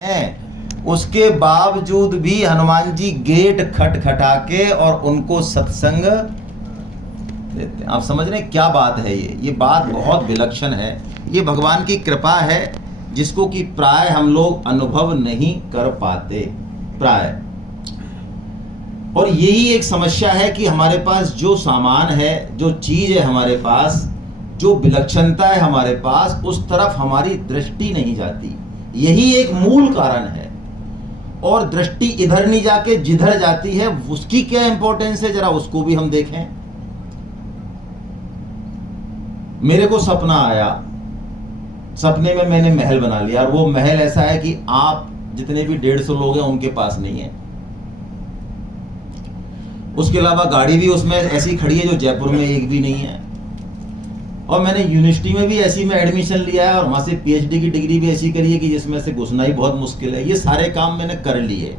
हैं, उसके बावजूद भी हनुमान जी गेट खटखटा के और उनको सत्संग देते हैं। आप समझ रहे हैं क्या बात है? ये बात बहुत विलक्षण है। ये भगवान की कृपा है जिसको कि प्राय हम लोग अनुभव नहीं कर पाते प्राय। और यही एक समस्या है कि हमारे पास जो सामान है, जो चीज है हमारे पास, जो विलक्षणता है हमारे पास, उस तरफ हमारी दृष्टि नहीं जाती। यही एक मूल कारण है। और दृष्टि इधर नहीं जाके जिधर जाती है उसकी क्या इंपॉर्टेंस है, जरा उसको भी हम देखें। मेरे को सपना आया, सपने में मैंने महल बना लिया, और वो महल ऐसा है कि आप जितने भी 150 लोग हैं उनके पास नहीं है। उसके अलावा गाड़ी भी उसमें ऐसी खड़ी है जो जयपुर में एक भी नहीं है। और मैंने यूनिवर्सिटी में भी ऐसी में एडमिशन लिया है, और वहां से पीएचडी की डिग्री भी ऐसी करी है कि जिसमें से घुसना ही बहुत मुश्किल है। ये सारे काम मैंने कर लिए,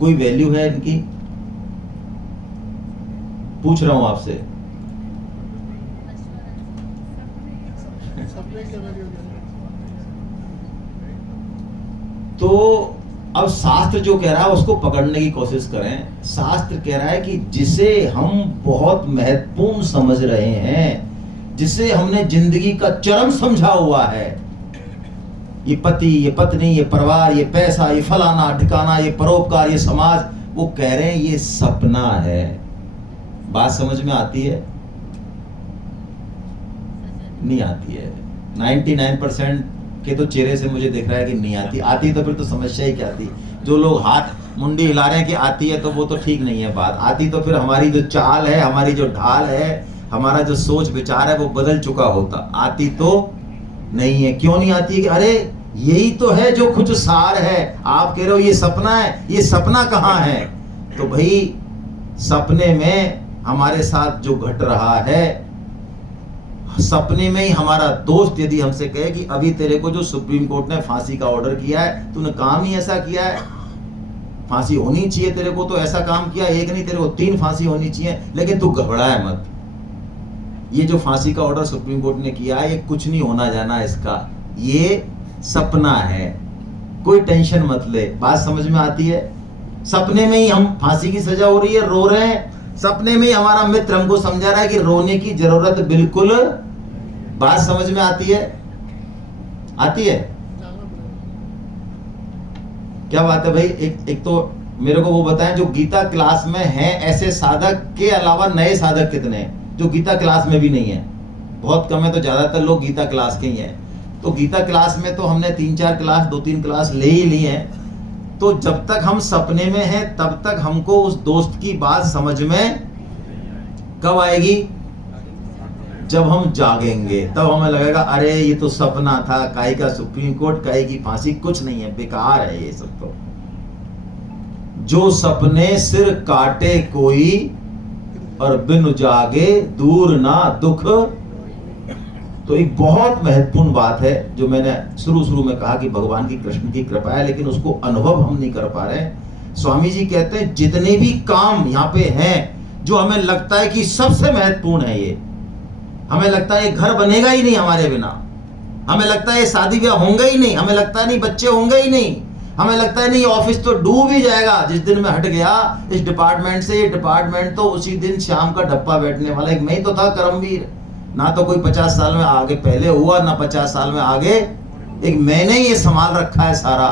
कोई वैल्यू है इनकी? पूछ रहा हूं आपसे। तो अब शास्त्र जो कह रहा है उसको पकड़ने की कोशिश करें। शास्त्र कह रहा है कि जिसे हम बहुत महत्वपूर्ण समझ रहे हैं, जिसे हमने जिंदगी का चरम समझा हुआ है, ये पति, ये पत्नी, ये परिवार, ये पैसा, ये फलाना ठिकाना, ये परोपकार, ये समाज, वो कह रहे हैं ये सपना है। बात समझ में आती है? नहीं आती है। 99% के तो चेहरे से मुझे दिख रहा है कि नहीं आती। आती तो फिर तो समस्या ही क्या थी। जो लोग हाथ मुंडी हिला रहे हैं कि आती है, तो वो तो ठीक नहीं है बात। आती तो फिर हमारी जो चाल है, हमारी जो ढाल है, हमारा जो सोच विचार है वो बदल चुका होता। आती तो नहीं है। क्यों नहीं आती? कि अरे यही तो है जो कुछ सार है। आप कह रहे हो ये सपना है, ये सपना कहाँ है? तो भाई सपने में हमारे साथ जो घट रहा है, सपने में ही हमारा दोस्त यदि हमसे कहे कि अभी तेरे को जो सुप्रीम कोर्ट ने फांसी का ऑर्डर किया है, तूने काम ही ऐसा किया है, फांसी होनी चाहिए तेरे को, तो ऐसा काम किया, एक नहीं तेरे को 3 फांसी होनी चाहिए, लेकिन तू घबराए मत। ये जो फांसी का ऑर्डर सुप्रीम कोर्ट ने किया है, ये कुछ नहीं होना जाना इसका, ये सपना है, कोई टेंशन मत ले। बात समझ में आती है? सपने में ही हम फांसी की सजा हो रही है, रो रहे हैं। सपने में ही हमारा मित्र हमको समझा रहा है कि रोने की जरूरत बिल्कुल। बात समझ में आती है? आती है? क्या बात है भाई? एक तो मेरे को वो बताएं जो गीता क्लास में हैं, ऐसे साधक के अलावा नए साधक कितने हैं जो गीता क्लास में भी नहीं है? बहुत कम है। तो ज्यादातर लोग गीता क्लास के ही हैं। तो गीता क्लास में तो हमने 3-4 क्लास, 2-3 क्लास ले ही ली हैं। तो जब तक हम सपने में हैं तब तक हमको उस दोस्त की बात समझ में कब आएगी? जब हम जागेंगे तब हमें लगेगा अरे ये तो सपना था, काहे का सुप्रीम कोर्ट, काहे की फांसी, कुछ नहीं है, बेकार है ये सब। तो जो सपने सिर काटे कोई और बिन जागे दूर ना दुख। तो एक बहुत महत्वपूर्ण बात है जो मैंने शुरू में कहा कि भगवान की, कृष्ण की कृपा है, लेकिन उसको अनुभव हम नहीं कर पा रहे। स्वामी जी कहते हैं जितने भी काम यहाँ पे हैं जो हमें लगता है कि सबसे महत्वपूर्ण है, ये हमें लगता है ये घर बनेगा ही नहीं हमारे बिना, हमें लगता है ये शादी ब्याह होंगे ही नहीं, हमें लगता है नहीं बच्चे होंगे ही नहीं, हमें लगता है नहीं ऑफिस तो डूब ही जाएगा जिस दिन मैं हट गया इस डिपार्टमेंट से। ये डिपार्टमेंट तो उसी दिन शाम का ढप्पा बैठने वाला। एक मैं ही तो था कर्मवीर, ना तो कोई 50 साल में आगे पहले हुआ, ना 50 साल में आगे, एक मैंने ये संभाल रखा है सारा।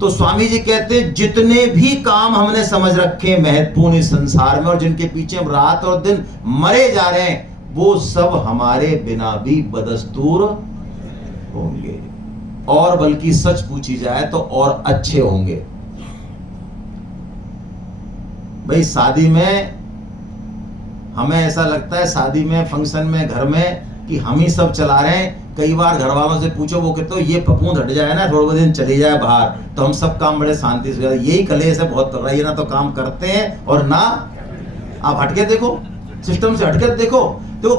तो स्वामी जी कहते हैं जितने भी काम हमने समझ रखे महत्वपूर्ण इस संसार में और जिनके पीछे हम रात और दिन मरे जा रहे हैं, वो सब हमारे बिना भी बदस्तूर होंगे, और बल्कि सच पूछी जाए तो और अच्छे होंगे। भाई शादी में हमें ऐसा लगता है, शादी में, फंक्शन में, घर में, कि हम ही सब चला रहे हैं। कई बार घर वालों से पूछो, वो कहते हो ये फफूंद हट जाए ना, थोड़े दिन चले जाए बाहर, तो हम सब काम बड़े शांति से। यही कलेश है बहुत कर रहा है, ना तो काम करते हैं और ना। आप हटके देखो, सिस्टम से हटके देखो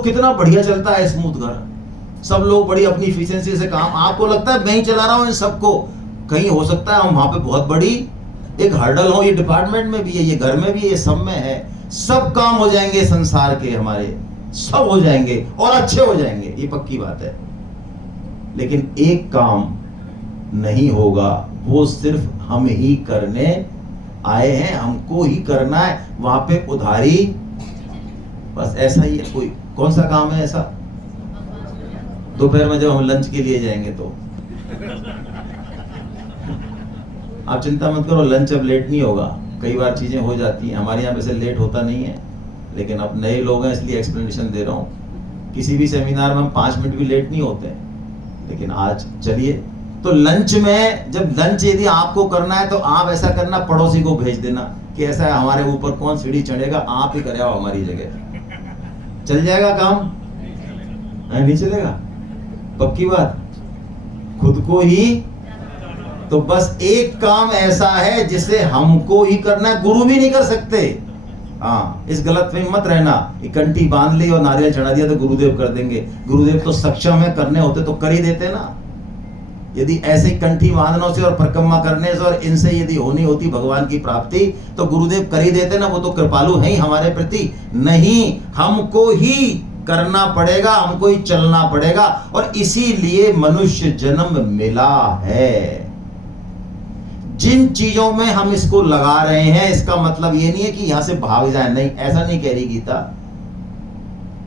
कितना बढ़िया चलता है स्मूथ घर। सब लोग बड़ी अपनी इफिशिएंसी से काम, आपको लगता है मैं ही चला रहा हूं इन सबको, कहीं हो सकता है हम वहां पे बहुत बड़ी एक हर्डल हो। ये डिपार्टमेंट में भी है, ये घर में भी है, ये सब में है। सब काम हो जाएंगे संसार के हमारे, सब हो जाएंगे और अच्छे हो जाएंगे, ये पक्की बात है। लेकिन एक काम नहीं होगा, वो सिर्फ हम ही करने आए हैं, हमको ही करना है, वहां पे उधारी, बस ऐसा ही है। कोई कौन सा काम है ऐसा? दोपहर में जब हम लंच के लिए जाएंगे तो आप चिंता मत करो, लंच अब लेट नहीं होगा। कई बार चीजें हो जाती हैं, हमारे यहाँ वैसे लेट होता नहीं है, लेकिन अब नए लोग हैं इसलिए एक्सप्लेनेशन दे रहा हूँ। किसी भी सेमिनार में हम 5 मिनट भी लेट नहीं होते हैं, लेकिन आज चलिए। तो लंच में जब लंच यदि आपको करना है तो आप ऐसा करना, पड़ोसी को भेज देना कि ऐसा है, हमारे ऊपर कौन सीढ़ी चढ़ेगा, आप ही करे आओ हमारी जगह। चल जाएगा काम? नहीं चलेगा, पक्की बात। खुद को ही, तो बस एक काम ऐसा है जिसे हमको ही करना है, गुरु भी नहीं कर सकते। हाँ, इस गलत में मत रहना, कंठी बांध ली और नारियल चढ़ा दिया तो गुरुदेव कर देंगे। गुरुदेव तो सक्षम है, करने होते तो कर ही देते ना। यदि ऐसे कंठी बांधने से और परिक्रमा करने से और इनसे यदि होनी होती भगवान की प्राप्ति तो गुरुदेव कर ही देते ना, वो तो कृपालु है ही हमारे प्रति। नहीं, हमको ही करना पड़ेगा, हमको ही चलना पड़ेगा, और इसीलिए मनुष्य जन्म मिला है। जिन चीजों में हम इसको लगा रहे हैं, इसका मतलब ये नहीं है कि यहां से भाग जाए, नहीं, ऐसा नहीं कह रही गीता।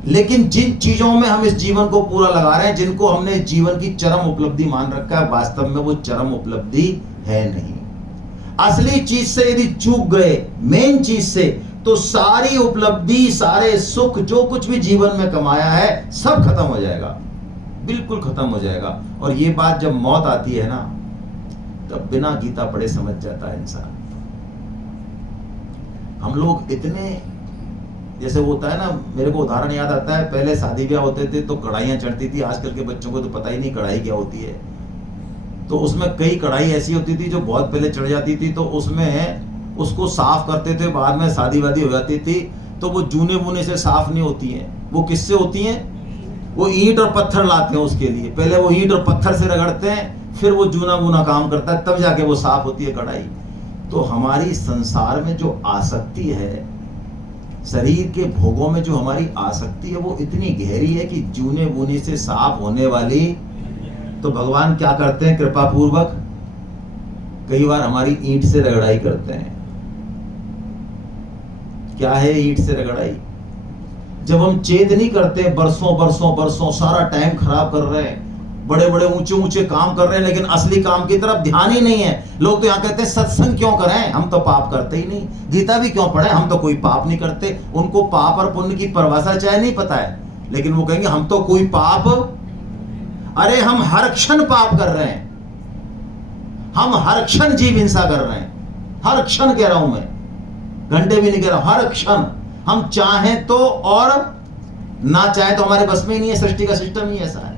लेकिन जिन चीजों में हम इस जीवन को पूरा लगा रहे हैं, जिनको हमने जीवन की चरम उपलब्धि मान रखा है, वास्तव में वो चरम उपलब्धि है नहीं। असली चीज से यदि चूक गए, मेन चीज से, तो सारी उपलब्धि, सारे सुख, जो कुछ भी जीवन में कमाया है, सब खत्म हो जाएगा, बिल्कुल खत्म हो जाएगा। और ये बात जब मौत आती है ना, तब बिना गीता पढ़े समझ जाता है इंसान। हम लोग इतने, जैसे होता है ना, मेरे को उदाहरण याद आता है, पहले शादी ब्याह होते थे तो कढ़ाइयाँ चढ़ती थी। आजकल के बच्चों को तो पता ही नहीं कढ़ाई क्या होती है। तो उसमें कई कढ़ाई ऐसी होती थी जो बहुत पहले चढ़ जाती थी, तो उसमें उसको साफ करते थे। बाद में शादी वादी हो जाती थी तो वो जूने बूने से साफ नहीं होती हैं। वो किससे होती हैं? वो ईंट और पत्थर लाते हैं उसके लिए। पहले वो ईंट और पत्थर से रगड़ते हैं, फिर वो जूना बूना काम करता है, तब जाके वो साफ होती है कढ़ाई। तो हमारी संसार में जो आसक्ति है, शरीर के भोगों में जो हमारी आसक्ति है, वो इतनी गहरी है कि जूने बूने से साफ होने वाली। तो भगवान क्या करते हैं? कृपा पूर्वक कई बार हमारी ईंट से रगड़ाई करते हैं। क्या है ईंट से रगड़ाई? जब हम चेत नहीं करते, बरसों बरसों बरसों सारा टाइम खराब कर रहे हैं, बड़े बड़े ऊंचे ऊंचे काम कर रहे हैं, लेकिन असली काम की तरफ ध्यान ही नहीं है। लोग तो यहाँ कहते हैं सत्संग क्यों करें, हम तो पाप करते ही नहीं। गीता भी क्यों पढ़े, हम तो कोई पाप नहीं करते। उनको पाप और पुण्य की परिभाषा चाहे नहीं पता है, लेकिन वो कहेंगे हम तो कोई पाप, अरे हम हर क्षण पाप कर रहे हैं, हम हर क्षण जीव हिंसा कर रहे हैं। हर क्षण कह रहा हूं मैं, घंटे भी नहीं कह रहा, हर क्षण। हम चाहें तो और ना चाहे तो हमारे बस में ही नहीं है, सृष्टि का सिस्टम ही ऐसा है।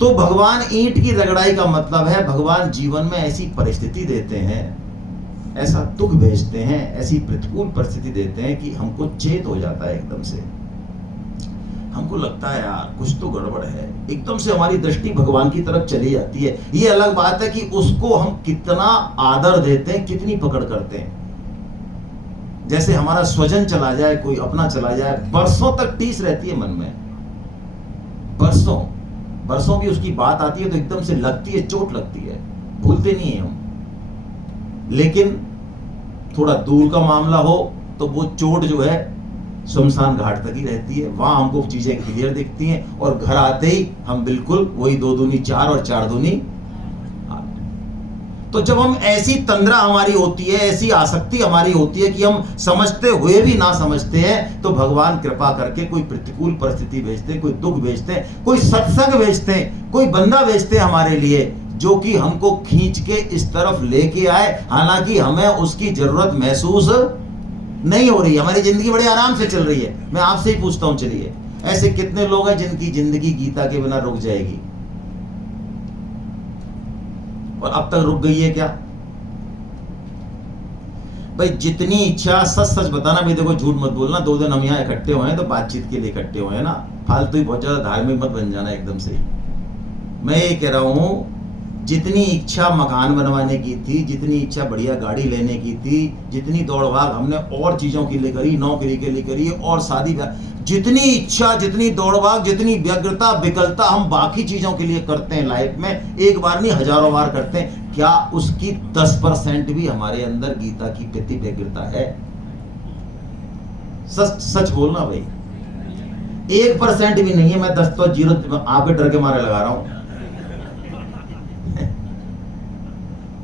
तो भगवान ईंट की रगड़ाई का मतलब है, भगवान जीवन में ऐसी परिस्थिति देते हैं, ऐसा दुख भेजते हैं, ऐसी प्रतिकूल परिस्थिति देते हैं कि हमको चेत हो जाता है एकदम से। हमको लगता है यार कुछ तो गड़बड़ है, एकदम से हमारी दृष्टि भगवान की तरफ चली जाती है। ये अलग बात है कि उसको हम कितना आदर देते हैं, कितनी पकड़ करते हैं। जैसे हमारा स्वजन चला जाए, कोई अपना चला जाए, बरसों तक टीस रहती है मन में, बरसों बरसों की उसकी बात आती है तो एकदम से लगती है, चोट लगती है, भूलते नहीं है हम। लेकिन थोड़ा दूर का मामला हो तो वो चोट जो है शमशान घाट तक ही रहती है, वहां हमको चीजें क्लियर दिखती हैं, और घर आते ही हम बिल्कुल वही 2 दूनी 4 और 4 दूनी 8। तो जब हम ऐसी तंद्रा हमारी होती है, ऐसी आसक्ति हमारी होती है कि हम समझते हुए भी ना समझते हैं, तो भगवान कृपा करके कोई प्रतिकूल परिस्थिति भेजते हैं, कोई दुख भेजते हैं, कोई सत्संग भेजते हैं, कोई बंदा भेजते हैं हमारे लिए, जो कि हमको खींच के इस तरफ लेके आए। हालांकि हमें उसकी जरूरत महसूस नहीं हो रही, हमारी जिंदगी बड़े आराम से चल रही है। मैं आपसे ही पूछता हूं, चलिए ऐसे कितने लोग हैं जिनकी जिंदगी गीता के बिना रुक जाएगी, और अब तक रुक गई है क्या? भाई जितनी इच्छा, सच सच बताना भाई, देखो झूठ मत बोलना। 2 दिन हम यहाँ इकट्ठे हुए हैं तो बातचीत के लिए इकट्ठे हुए हैं ना, फालतू ही बहुत ज्यादा धार्मिक मत बन जाना एकदम से। मैं ये कह रहा हूं, जितनी इच्छा मकान बनवाने की थी, जितनी इच्छा बढ़िया गाड़ी लेने की थी, जितनी दौड़ भाग हमने और चीजों के लिए करी, नौकरी के लिए करी और शादी, जितनी इच्छा, जितनी दौड़भाग, जितनी व्यग्रता, विकलता हम बाकी चीजों के लिए करते हैं लाइफ में, एक बार नहीं हजारों बार करते हैं, क्या उसकी 10% भी हमारे अंदर गीता की प्रति व्यग्रता है? सच सच बोलना भाई, 1% भी नहीं है। मैं 10 तो 0 आपके डर के मारे लगा रहा हूं।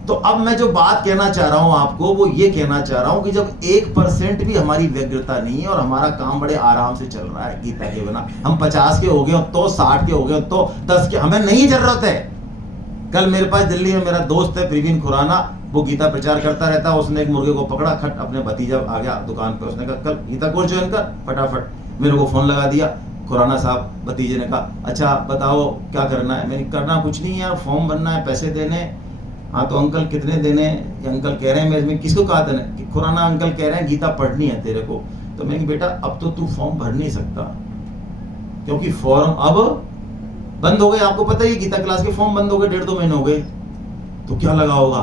तो अब मैं जो बात कहना चाह रहा हूं आपको, वो ये कहना चाह रहा हूं कि जब 1% भी हमारी व्यग्रता नहीं है और हमारा काम बड़े आराम से चल रहा है गीता के बिना, हम 50 के हो गए तो 60 के हो गए तो 10 के, हमें नहीं जरूरत है। कल मेरे पास दिल्ली में मेरा दोस्त है प्रवीण खुराना, वो गीता प्रचार करता रहता है। उसने एक मुर्गे को पकड़ा, खट अपने भतीजा आ गया दुकान पे, उसने कहा कल गीता कोर्स ज्वाइन कर, फटाफट मेरे को फोन लगा दिया। खुराना साहब भतीजे ने कहा अच्छा बताओ क्या करना है? मैंने करना कुछ नहीं यार, फॉर्म भरना है, पैसे देने। हाँ तो अंकल कितने देने? अंकल कह रहे हैं, मैं किसको कहा था? खुराना अंकल कह रहे हैं गीता पढ़नी है तेरे को। तो मैंने बेटा अब तो तू फॉर्म भर नहीं सकता, क्योंकि फॉर्म अब बंद हो गए। आपको पता ही गीता क्लास के फॉर्म बंद हो गए, 1.5-2 महीने हो गए। तो क्या लगा होगा?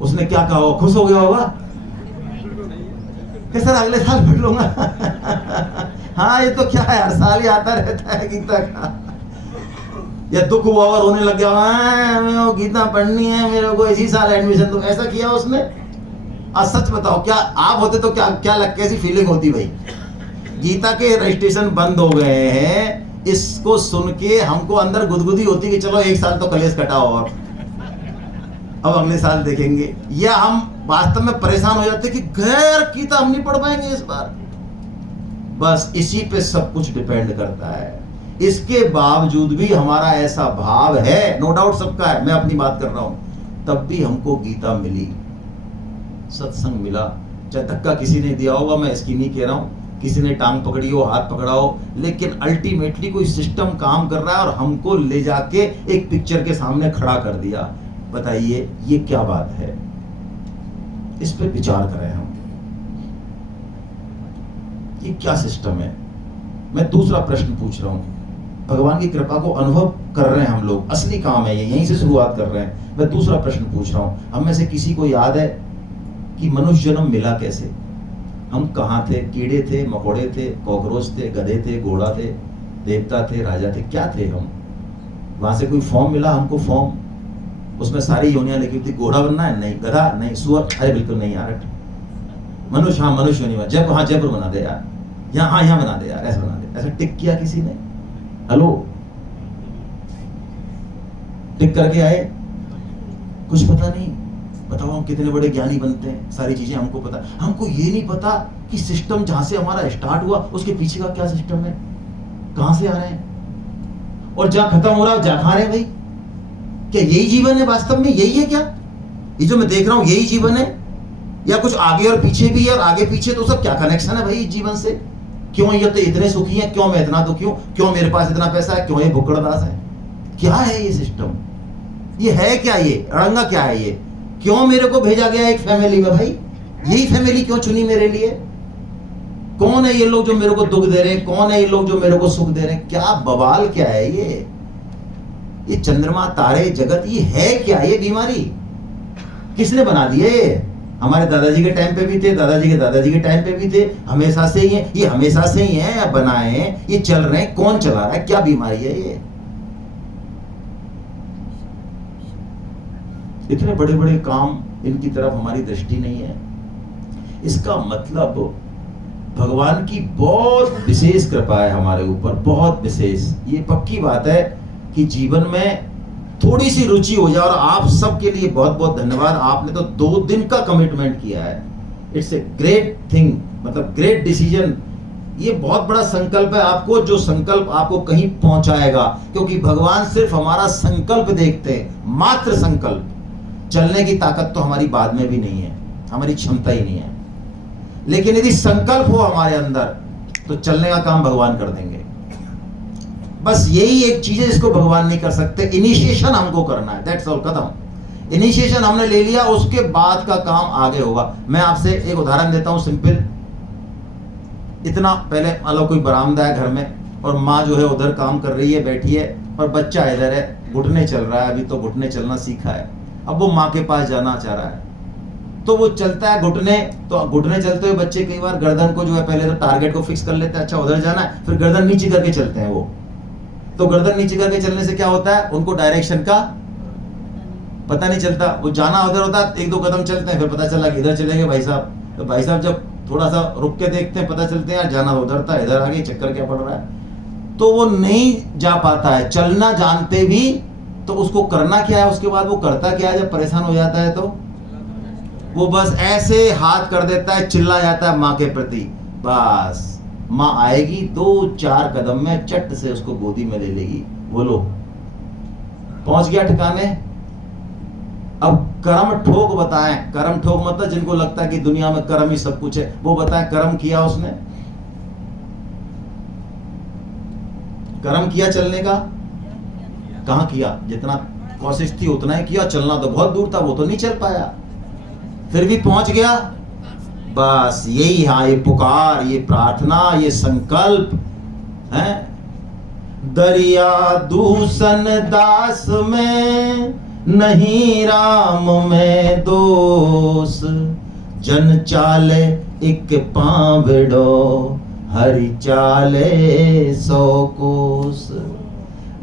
उसने क्या कहा होगा? खुश हो गया होगा कि सर अगले साल पढ़ लूंगा। हाँ ये तो क्या है, हर साल ही आता रहता है गीता का। या दुख हुआ और रोने लग गया, मेरे को गीता पढ़नी है, मेरे को इसी साल एडमिशन दो, ऐसा किया उसने? सच बताओ, क्या आप होते तो क्या क्या कैसी फीलिंग होती भाई? गीता के रजिस्ट्रेशन बंद हो गए हैं, इसको सुन के हमको अंदर गुदगुदी होती कि चलो 1 साल तो कलेश कटाओ और अब अगले साल देखेंगे। या हम वास्तव में परेशान हो जाते कि गैर गीता हम नहीं पढ़ पाएंगे इस बार। बस इसी पे सब कुछ डिपेंड करता है। इसके बावजूद भी हमारा ऐसा भाव है, नो डाउट सबका है, मैं अपनी बात कर रहा हूं, तब भी हमको गीता मिली, सत्संग मिला। चाहे धक्का किसी ने दिया होगा, मैं इसकी नहीं कह रहा हूं, किसी ने टांग पकड़ी हो, हाथ पकड़ा हो, लेकिन अल्टीमेटली कोई सिस्टम काम कर रहा है और हमको ले जाके एक पिक्चर के सामने खड़ा कर दिया। बताइए ये क्या बात है? इस पे विचार करें हम, ये क्या सिस्टम है? मैं दूसरा प्रश्न पूछ रहा हूं। भगवान की कृपा को अनुभव कर रहे हैं हम लोग, असली काम है ये, यहीं से शुरुआत कर रहे हैं। मैं दूसरा प्रश्न पूछ रहा हूं, हम में से किसी को याद है कि मनुष्य जन्म मिला कैसे? हम कहाँ थे? कीड़े थे, मकोड़े थे, कॉकरोच थे, गधे थे, घोड़ा थे, देवता थे, राजा थे, क्या थे हम? वहां से कोई फॉर्म मिला हमको? फॉर्म उसमें सारी योनियां लिखी थी। घोड़ा बनना है? नहीं। गधा? नहीं। सुअर? अरे बिल्कुल नहीं यार। मनुष्य? हाँ मनुष्य नहीं बना। जयपुर? हाँ जयपुर बना दे यार। यहाँ बना दे यार, ऐसा बना दे। ऐसा टिक किया किसी ने? हेलो, टिक करके आए? कुछ पता नहीं। बताओ हम कितने बड़े ज्ञानी बनते हैं, सारी चीजें हमको पता। हमको ये नहीं पता कि सिस्टम जहां से हमारा स्टार्ट हुआ उसके पीछे का क्या सिस्टम है, कहां से आ रहे हैं और जहां खत्म हो रहा है जहां खा रहे हैं। भाई क्या यही जीवन है? वास्तव में यही है क्या? ये जो मैं देख रहा हूं यही जीवन है या कुछ आगे और पीछे भी है? और आगे पीछे तो सब क्या कनेक्शन है भाई इस जीवन से? क्यों ये तो इतने सुखी हैं, क्यों मैं इतना दुखी हूं, क्यों मेरे पास इतना पैसा है, क्यों ये भुक्कड़दास है? क्या है ये सिस्टम? ये है क्या? ये अड़ंगा क्या है? ये क्यों मेरे को भेजा गया एक फैमिली में? भाई यही फैमिली क्यों चुनी मेरे लिए? कौन है ये लोग जो मेरे को दुख दे रहे हैं? कौन है ये लोग जो मेरे को सुख दे रहे हैं? क्या बवाल क्या है ये चंद्रमा तारे जगत, ये है क्या? ये बीमारी किसने बना दी है? हमारे दादाजी के टाइम पे भी थे, दादाजी के दादाजी के टाइम पे भी थे, हमेशा से ही है। ये हमेशा से ही है या बनाए हैं? ये चल रहे हैं, कौन चला रहा है? क्या बीमारी है ये? इतने बड़े बड़े काम, इनकी तरफ हमारी दृष्टि नहीं है। इसका मतलब भगवान की बहुत विशेष कृपा है हमारे ऊपर, बहुत विशेष। ये पक्की बात है कि जीवन में थोड़ी सी रुचि हो जाए। और आप सबके लिए बहुत बहुत धन्यवाद, आपने तो 2 दिन का कमिटमेंट किया है। इट्स ए ग्रेट थिंग, मतलब ग्रेट डिसीजन। ये बहुत बड़ा संकल्प है आपको, जो संकल्प आपको कहीं पहुंचाएगा, क्योंकि भगवान सिर्फ हमारा संकल्प देखते हैं, मात्र संकल्प। चलने की ताकत तो हमारी बाद में भी नहीं है, हमारी क्षमता ही नहीं है, लेकिन यदि संकल्प हो हमारे अंदर तो चलने का काम भगवान कर देंगे। बस यही एक चीज है जिसको भगवान नहीं कर सकते। इनिशिएशन हमको करना है, दैट्स ऑल, खत्म। इनिशिएशन हमने ले लिया, उसके बाद का काम आगे होगा। मैं आपसे एक उदाहरण देता हूं, सिंपल। इतना पहले मान लो कोई बरामदा है घर में और माँ जो है उधर काम कर रही है, बैठी है, और बच्चा इधर है, घुटने चल रहा है, अभी तो घुटने चलना सीखा है। अब वो माँ के पास जाना चाह रहा है, तो वो चलता है घुटने, तो घुटने चलते हुए बच्चे कई बार गर्दन को जो है पहले तो टारगेट को फिक्स कर लेते हैं, अच्छा उधर जाना है, फिर गर्दन नीचे करके चलते हैं वो। तो गर्दन नीचे करके चलने से क्या होता है, उनको डायरेक्शन का पता नहीं चलता, वो जाना उधर होता है, एक दो कदम चलते हैं, फिर पता चला कि इधर चलेंगे भाई साहब। तो भाई साहब जब थोड़ा सा रुक के देखते हैं, पता चलते हैं यार जाना उधर था, इधर आगे चक्कर क्या पड़ रहा है, तो वो नहीं जा पाता है। चलना जानते भी तो उसको करना क्या है, उसके बाद वो करता क्या है जब परेशान हो जाता है, तो वो बस ऐसे हाथ कर देता है, चिल्ला जाता है माँ के प्रति, बस माँ आएगी 2-4 कदम में चट से उसको गोदी में ले लेगी, बोलो पहुंच गया ठिकाने। अब कर्म ठोक बताएं, कर्म ठोक मतलब जिनको लगता है कि दुनिया में कर्म ही सब कुछ है, वो बताएं कर्म किया उसने, कर्म किया चलने का, कहां किया, जितना कोशिश थी उतना ही किया, चलना तो बहुत दूर था, वो तो नहीं चल पाया, फिर भी पहुंच गया। बस यही, हाँ ये पुकार, ये प्रार्थना, ये संकल्प है। दरिया दूषण दास में नहीं राम में दोष, जन चाले एक पावड़ो हरि चाले 100 कोस।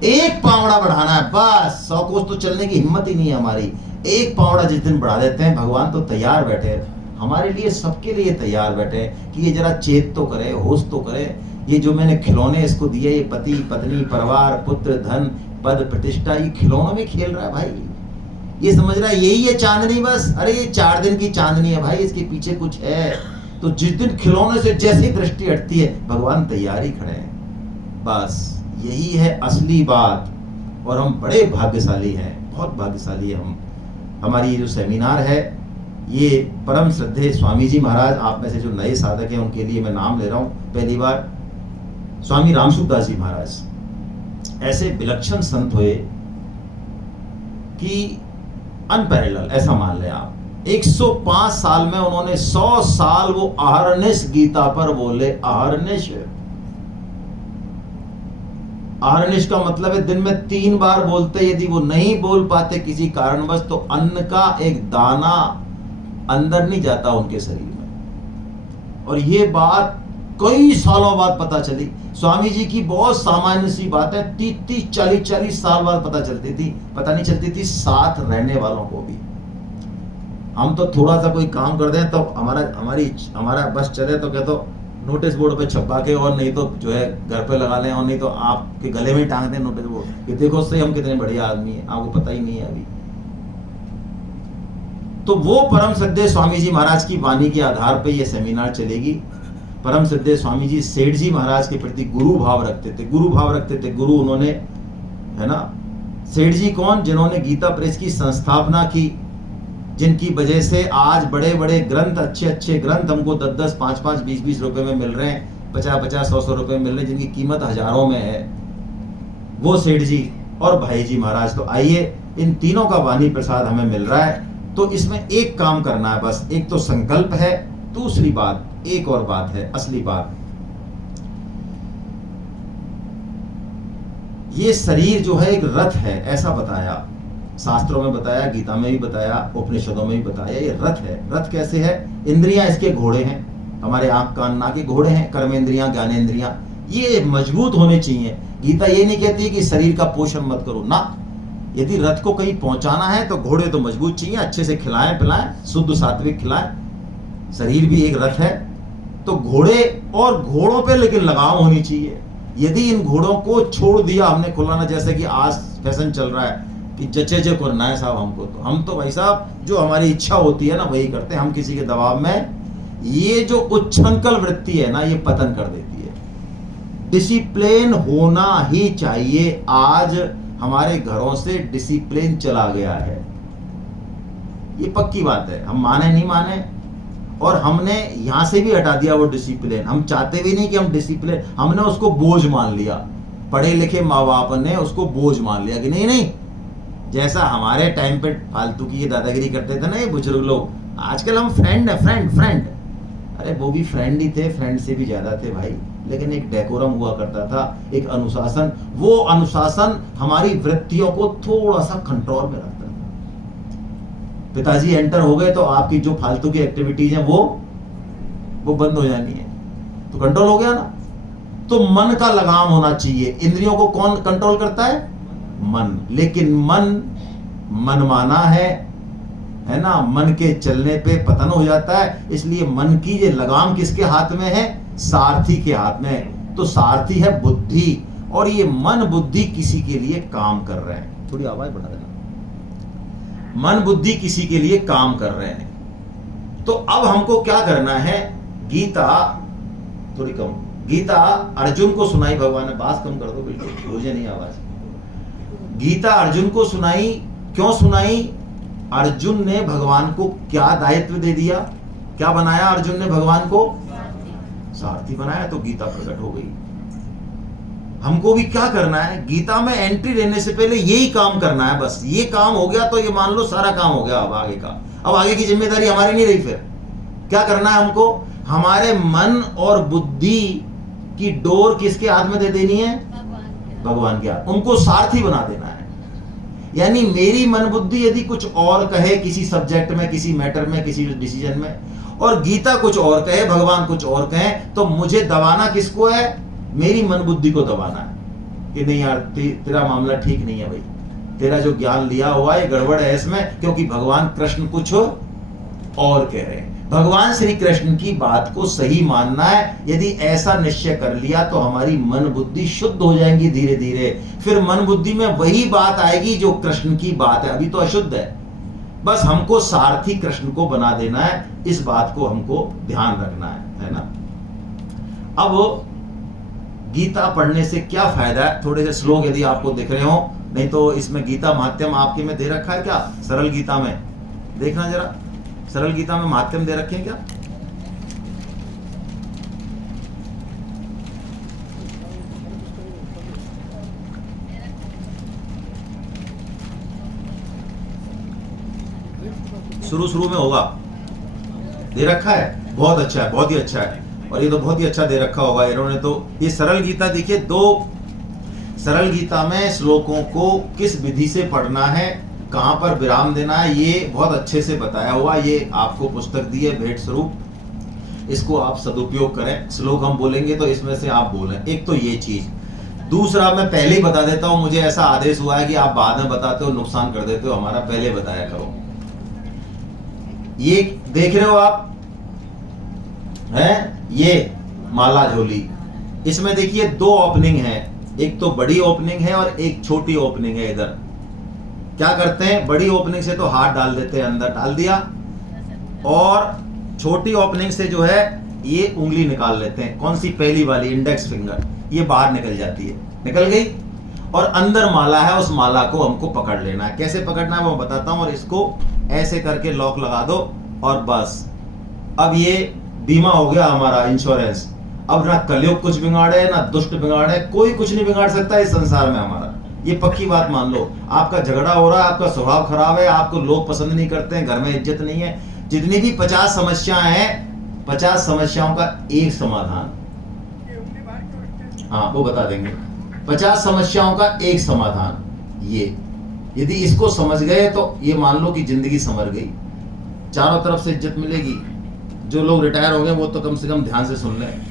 एक पावड़ा बढ़ाना है बस, 100 कोस तो चलने की हिम्मत ही नहीं है हमारी। एक पावड़ा जिस दिन बढ़ा देते हैं, भगवान तो तैयार बैठे हमारे लिए, सबके लिए तैयार बैठे कि ये जरा चेत तो करे, होश तो करे। ये जो मैंने खिलौने इसको दिए, ये पति पत्नी परिवार पुत्र धन पद प्रतिष्ठा, ये खिलौनों में खेल रहा है भाई। ये समझ रहा है यही है चांदनी बस, अरे ये 4 दिन की चांदनी है भाई, इसके पीछे कुछ है। तो जिस दिन खिलौने से जैसी दृष्टि हटती है, भगवान तैयार ही खड़े हैं। बस यही है असली बात, और हम बड़े भाग्यशाली हैं, बहुत भाग्यशाली है हम। हमारी ये जो सेमिनार है, ये परम श्रद्धेय स्वामी जी महाराज, आप में से जो नए साधक हैं उनके लिए मैं नाम ले रहा हूँ पहली बार, स्वामी रामसुखदास जी महाराज ऐसे विलक्षण संत हुए कि अनपैरेलल, ऐसा मान लें आप। 105 साल में उन्होंने 100 साल वो अहर्निश गीता पर बोले। अहर्निश, अहर्निश का मतलब है दिन में 3 बार बोलते। यदि वो नहीं बोल पाते किसी कारणवश, तो अन्न का एक दाना अंदर नहीं जाता उनके शरीर में। और ये बात कई सालों बाद पता चली। स्वामी जी की बहुत सामान्य सी बात है, 30-30, 40-40 साल बाद पता चलती थी, पता नहीं चलती थी साथ रहने वालों को भी। हम तो थोड़ा सा कोई काम कर दें तो हमारा बस चले तो कहते नोटिस बोर्ड पे छपा के, और नहीं तो जो है घर पे लगा लें, और नहीं तो आपके गले में टांग दें नोटिस बोर्ड कि देखो उससे हम कितने बढ़िया आदमी हैं, आपको पता ही नहीं है अभी। तो वो परम श्रद्धेय स्वामी जी महाराज की वाणी के आधार पे ये सेमिनार चलेगी। परम श्रद्धेय स्वामी जी सेठ जी महाराज के प्रति गुरु भाव रखते थे, गुरु भाव रखते थे। गुरु उन्होंने, है ना, सेठ जी कौन, जिन्होंने गीता प्रेस की संस्थापना की, जिनकी वजह से आज बड़े बड़े ग्रंथ, अच्छे अच्छे ग्रंथ हमको 10-10, 5-5, 20-20 रुपए में मिल रहे हैं, 50-50, 100-100 रुपए मिल रहे हैं, जिनकी कीमत हजारों में है। वो सेठ जी और भाई जी महाराज। तो आइए, इन तीनों का वाणी प्रसाद हमें मिल रहा है, तो इसमें एक काम करना है बस। एक तो संकल्प है, दूसरी बात, एक और बात है, असली बात, ये शरीर जो है एक रथ है, ऐसा बताया शास्त्रों में, बताया गीता में भी बताया, उपनिषदों में भी बताया। ये रथ है। रथ कैसे है? इंद्रियां इसके घोड़े हैं, हमारे आंख कान नाक के घोड़े हैं, कर्मेंद्रियां ज्ञानेंद्रियां, ये मजबूत होने चाहिए। गीता ये नहीं कहती कि शरीर का पोषण मत करो ना, यदि रथ को कहीं पहुंचाना है तो घोड़े तो मजबूत चाहिए, अच्छे से खिलाएं पिलाएं, शुद्ध सात्विक खिलाएं। शरीर भी एक रथ है, तो घोड़े, और घोड़ों पे लेकिन लगाम होनी चाहिए। यदि इन घोड़ों को छोड़ दिया हमने खुलाना, जैसे कि आज फैशन चल रहा है कि जचे जे करना है साहब हमको, तो हम तो भाई साहब जो हमारी इच्छा होती है ना वही करते हैं, हम किसी के दबाव में। ये जो उच्छृंखल वृत्ति है ना, ये पतन कर देती है। डिसिप्लिन होना ही चाहिए। आज हमारे घरों से डिसिप्लिन चला गया है, ये पक्की बात है, हम माने नहीं माने, और हमने यहां से भी हटा दिया वो डिसिप्लिन। हम चाहते भी नहीं कि हम डिसिप्लिन, हमने उसको बोझ मान लिया। पढ़े लिखे माँ बाप ने उसको बोझ मान लिया कि नहीं नहीं, जैसा हमारे टाइम पे फालतू की ये दादागिरी करते थे ना ये बुजुर्ग लोग, आजकल हम फ्रेंड है, फ्रेंड। अरे वो भी फ्रेंड ही थे, फ्रेंड से भी ज्यादा थे भाई, लेकिन एक डेकोरम हुआ करता था, एक अनुशासन। वो अनुशासन हमारी वृत्तियों को थोड़ा सा कंट्रोल में रखता था। पिताजी एंटर हो गए तो आपकी जो फालतू की एक्टिविटीज हैं वो बंद हो जानी है, तो कंट्रोल हो गया ना। तो मन का लगाम होना चाहिए। इंद्रियों को कौन कंट्रोल करता है? मन। लेकिन मन मनमाना है ना, मन के चलने पे पतन हो जाता है। इसलिए मन की ये लगाम किसके हाथ में है? सारथी के हाथ में। तो सारथी है बुद्धि, और ये मन बुद्धि किसी के लिए काम कर रहे हैं। थोड़ी आवाज बढ़ा देना। मन बुद्धि किसी के लिए काम कर रहे हैं। तो अब हमको क्या करना है? गीता थोड़ी कम, गीता अर्जुन को सुनाई भगवान ने। बात कम कर दो बिल्कुल, मुझे नहीं आवाज। गीता अर्जुन को सुनाई। क्यों सुनाई? अर्जुन ने भगवान को क्या दायित्व दे दिया? क्या बनाया अर्जुन ने भगवान को? सारथी बनाया। तो गीता प्रकट हो गई। हमको भी क्या करना है? गीता में एंट्री लेने से पहले यही काम करना है। बस ये काम हो गया तो ये मान लो सारा काम हो गया। अब आगे का, अब आगे की जिम्मेदारी हमारी नहीं रही। फिर क्या करना है हमको? हमारे मन और बुद्धि की डोर किसके हाथ में दे देनी है? भगवान के हाथ। उनको सारथी बना देना है। यानी मेरी मन बुद्धि यदि कुछ और कहे किसी सब्जेक्ट में, किसी मैटर में, किसी डिसीजन में, और गीता कुछ और कहे, भगवान कुछ और कहे, तो मुझे दबाना किसको है? मेरी मन बुद्धि को दबाना है कि नहीं यार तेरा मामला ठीक नहीं है भाई, तेरा जो ज्ञान लिया हुआ है गड़बड़ है इसमें, क्योंकि भगवान कृष्ण कुछ और कह रहे हैं। भगवान श्री कृष्ण की बात को सही मानना है। यदि ऐसा निश्चय कर लिया तो हमारी मन बुद्धि शुद्ध हो जाएंगी धीरे धीरे। फिर मन बुद्धि में वही बात आएगी जो कृष्ण की बात है। अभी तो अशुद्ध है। बस हमको सारथी कृष्ण को बना देना है। इस बात को हमको ध्यान रखना है ना। अब गीता पढ़ने से क्या फायदा है? थोड़े से श्लोक यदि आपको दिख रहे हो, नहीं तो इसमें गीता महात्म्य आपके में दे रखा है क्या? सरल गीता में देखना जरा, सरल गीता में महात्म्य दे रखे हैं क्या? शुरू में होगा, दे रखा है। बहुत अच्छा है, बहुत ही अच्छा है। और ये तो बहुत ही अच्छा दे रखा होगा इन्होंने। तो ये सरल गीता देखिए, 2 सरल गीता में श्लोकों को किस विधि से पढ़ना है, कहां पर विराम देना है, ये बहुत अच्छे से बताया हुआ। ये आपको पुस्तक दी है भेंट स्वरूप, इसको आप सदुपयोग करें। श्लोक हम बोलेंगे तो इसमें से आप बोलें। एक तो ये चीज। दूसरा मैं पहले ही बता देता हूं, मुझे ऐसा आदेश हुआ है कि आप बाद में बताते हो, नुकसान कर देते हो हमारा, पहले बताया करो। ये देख रहे हो आप, है ये माला झोली। इसमें देखिए 2 ओपनिंग है, एक तो बड़ी ओपनिंग है और एक छोटी ओपनिंग है। इधर क्या करते हैं? बड़ी ओपनिंग से तो हाथ डाल देते हैं, अंदर डाल दिया, और छोटी ओपनिंग से जो है ये उंगली निकाल लेते हैं। कौन सी? पहली वाली, इंडेक्स फिंगर, ये बाहर निकल जाती है, निकल गई। और अंदर माला है, उस माला को हमको पकड़ लेना है। कैसे पकड़ना है वो बताता हूं। और इसको ऐसे करके लॉक लगा दो, और बस अब ये बीमा हो गया हमारा, इंश्योरेंस। अब ना कलयुग कुछ बिगाड़े, ना दुष्ट बिगाड़े, कोई कुछ नहीं बिगाड़ सकता इस संसार में हमारा। ये पक्की बात मान लो। आपका झगड़ा हो रहा है, आपका स्वभाव खराब है, आपको लोग पसंद नहीं करते हैं, घर में इज्जत नहीं है, जितनी भी 50 समस्याएं हैं, 50 समस्याओं का एक समाधान। हाँ वो बता देंगे। 50 समस्याओं का एक समाधान। ये यदि इसको समझ गए तो ये मान लो कि जिंदगी संवर गई, चारों तरफ से इज्जत मिलेगी। जो लोग रिटायर हो गए वो तो कम से कम ध्यान से सुन लें,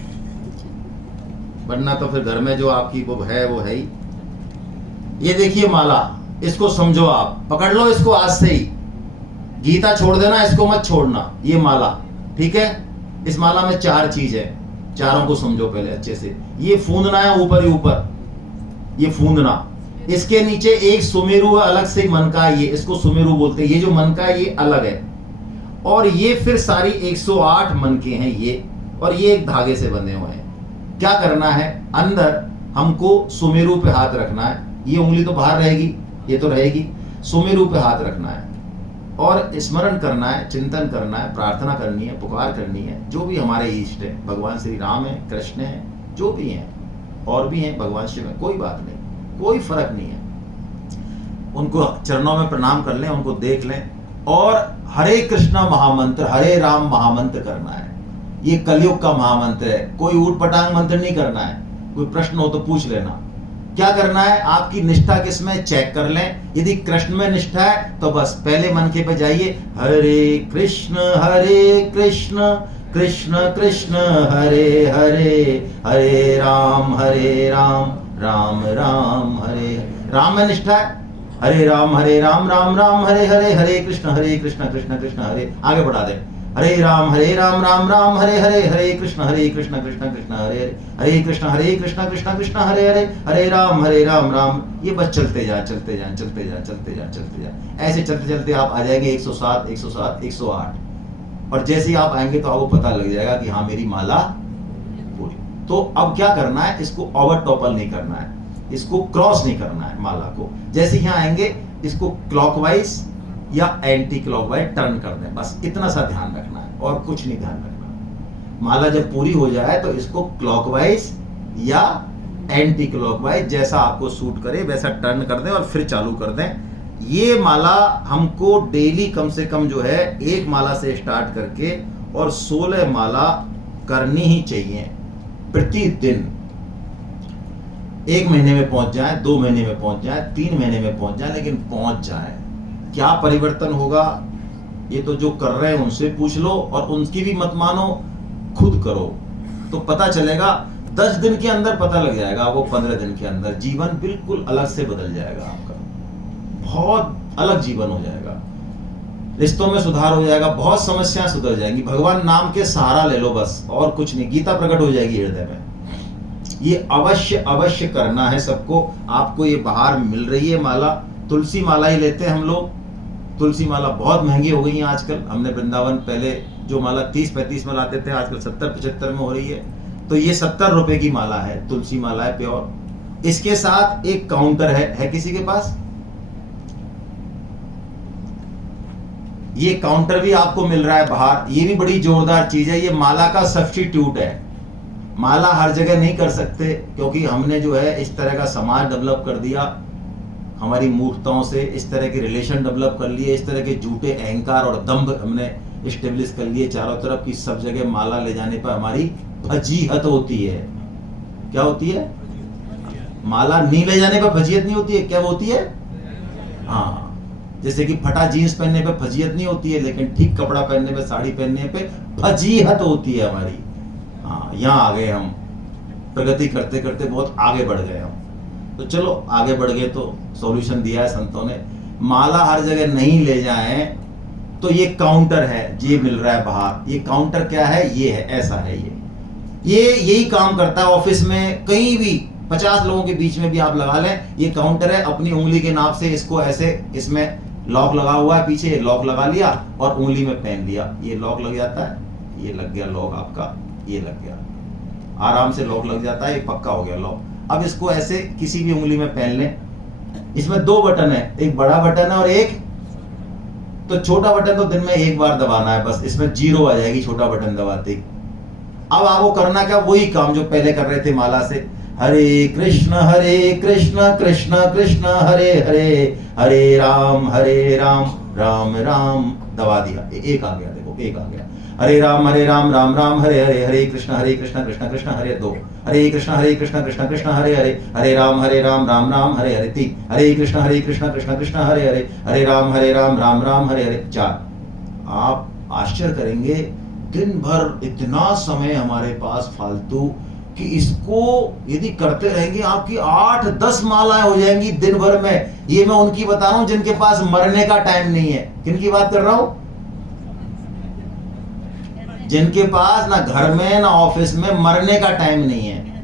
वरना तो फिर घर में जो आपकी वो है ही। ये देखिए माला, इसको समझो, आप पकड़ लो इसको आज से ही। गीता छोड़ देना, इसको मत छोड़ना। ये माला, ठीक है? इस माला में 4 चीज है, चारों को समझो पहले अच्छे से। ये फूंदना है ऊपर ही ऊपर, ये फूंदना। इसके नीचे एक सुमेरु है अलग से मन का, ये इसको सुमेरु बोलते हैं। ये जो मन का ये अलग है, और ये फिर सारी 108 मन के हैं ये, और ये एक धागे से बंधे हुए हैं। क्या करना है? अंदर हमको सुमेरु पे हाथ रखना है। ये उंगली तो बाहर रहेगी, ये तो रहेगी। सुमेरु पे हाथ रखना है और स्मरण करना है, चिंतन करना है, प्रार्थना करनी है, पुकार करनी है। जो भी हमारे इष्ट है, भगवान श्री राम है, कृष्ण है, जो भी हैं, और भी हैं भगवान शिव है, कोई बात नहीं, कोई फर्क नहीं है। उनको चरणों में प्रणाम कर लें, उनको देख लें, और हरे कृष्णा महामंत्र, हरे राम महामंत्र करना है। ये कलयुग का महामंत्र है, कोई ऊट पटांग मंत्र नहीं करना है। कोई प्रश्न हो तो पूछ लेना, क्या करना है, आपकी निष्ठा किसमें चेक कर लें। यदि कृष्ण में निष्ठा है तो बस पहले मनके पे जाइए, हरे कृष्ण कृष्ण कृष्ण हरे हरे, हरे राम राम राम हरे। राम में निष्ठा है, हरे राम राम राम हरे हरे, हरे कृष्ण कृष्ण कृष्ण हरे। आगे बढ़ा दे, हरे राम राम राम हरे हरे, हरे कृष्ण कृष्ण कृष्ण हरे हरे, हरे कृष्ण कृष्ण हरे हरे, हरे राम राम। ये बस चलते जा चलते जा चलते जा चलते जा चलते जा। ऐसे चलते चलते आप आ जाएंगे 107 107 108, और जैसे ही आप आएंगे तो आपको पता लग जाएगा कि हाँ मेरी माला पूरी। तो अब क्या करना है, इसको ओवर टॉपल नहीं करना है, इसको क्रॉस नहीं करना है माला को। जैसे यहाँ आएंगे इसको क्लॉकवाइज या एंटी क्लॉकवाइज टर्न कर दें, बस इतना सा ध्यान रखना है और कुछ नहीं ध्यान रखना। माला जब पूरी हो जाए तो इसको क्लॉकवाइज या एंटी क्लॉकवाइज जैसा आपको सूट करे वैसा टर्न कर दें और फिर चालू कर दें। ये माला हमको डेली कम से कम जो है एक माला से स्टार्ट करके और 16 माला करनी ही चाहिए प्रतिदिन। 1 महीने में पहुंच जाए, 2 महीने में पहुंच जाए, 3 महीने में पहुंच जाए, लेकिन पहुंच जाए। क्या परिवर्तन होगा ये तो जो कर रहे हैं उनसे पूछ लो, और उनकी भी मत मानो, खुद करो तो पता चलेगा। 10 दिन के अंदर पता लग जाएगा, वो 15 दिन के अंदर जीवन बिल्कुल अलग से बदल जाएगा आपका, बहुत अलग जीवन हो जाएगा। रिश्तों में सुधार हो जाएगा, बहुत समस्याएं सुधर जाएंगी। भगवान नाम के सहारा ले लो बस, और कुछ नहीं। गीता प्रकट हो जाएगी हृदय में। ये अवश्य करना है सबको। आपको ये बाहर मिल रही है माला, तुलसी माला ही लेते हैं हम लोग। तुलसी माला बहुत महंगी हो गई है आजकल। हमने वृंदावन पहले जो माला 30-35 में लाते थे, आजकल 70-75 में हो रही है। तो ये 70 रुपए की माला है, तुलसी माला है प्योर। इसके साथ एक काउंटर है किसी के पास? ये काउंटर भी आपको मिल रहा है बाहर। ये भी बड़ी जोरदार चीज है, ये माला का सब्स्टिट्यूट है। माला हर जगह नहीं कर सकते, क्योंकि हमने जो है इस तरह का समाज डेवलप कर दिया, हमारी मूर्खताओं से इस तरह के रिलेशन डेवलप कर लिए, इस तरह के झूठे अहंकार और दंभ हमने इस्टेब्लिश कर लिए चारों तरफ की। सब जगह माला ले जाने पर हमारी फजीहत होती है। क्या होती है? माला नहीं ले जाने पर फजीहत नहीं होती है। क्या होती है? हाँ, जैसे कि फटा जीन्स पहनने पे फजीहत नहीं होती है, लेकिन ठीक कपड़ा पहनने पे, साड़ी पहनने पे फजीहत होती है हमारी। हाँ, यहाँ आ गए हम, प्रगति करते करते बहुत आगे बढ़ गए हम। तो चलो आगे बढ़ गए तो सॉल्यूशन दिया है संतों ने। माला हर जगह नहीं ले जाएं तो ये काउंटर है, ये मिल रहा है बाहर। ये काउंटर क्या है? ये है, ऐसा है ये यही काम करता है। ऑफिस में कहीं भी 50 लोगों के बीच में भी आप लगा लें, ये काउंटर है। अपनी उंगली के नाप से इसको ऐसे, इसमें लॉक लगा हुआ है पीछे, लॉक लगा लिया और उंगली में पहन लिया, ये लॉक लग जाता है। ये लग गया लॉक आपका, ये लग गया, आराम से लॉक लग जाता है, ये पक्का हो गया लॉक। अब इसको ऐसे किसी भी उंगली में पहन लें। इसमें 2 बटन है, एक बड़ा बटन है और एक, तो छोटा बटन तो दिन में एक बार दबाना है बस, इसमें 0 आ जाएगी छोटा बटन दबाते ही। अब आपको करना क्या? वही काम जो पहले कर रहे थे माला से, हरे कृष्ण कृष्ण कृष्ण हरे हरे, हरे राम राम राम दबा दिया, एक आ गया, देखो एक आ गया। हरे राम राम राम हरे हरे, हरे कृष्ण कृष्ण कृष्ण हरे 2, हरे कृष्ण कृष्ण कृष्ण हरे हरे, हरे राम राम राम हरे हरे 3, हरे कृष्ण कृष्ण कृष्ण हरे हरे, हरे राम राम हरे हरे 4। आप आश्चर्य करेंगे, दिन भर इतना समय हमारे पास फालतू कि इसको यदि करते रहेंगे आपकी 8-10 मालाएं हो जाएंगी दिन भर में। ये मैं उनकी बता रहा हूं जिनके पास मरने का टाइम नहीं है। किनकी बात कर रहा हूं? जिनके पास ना घर में ना ऑफिस में मरने का टाइम नहीं है।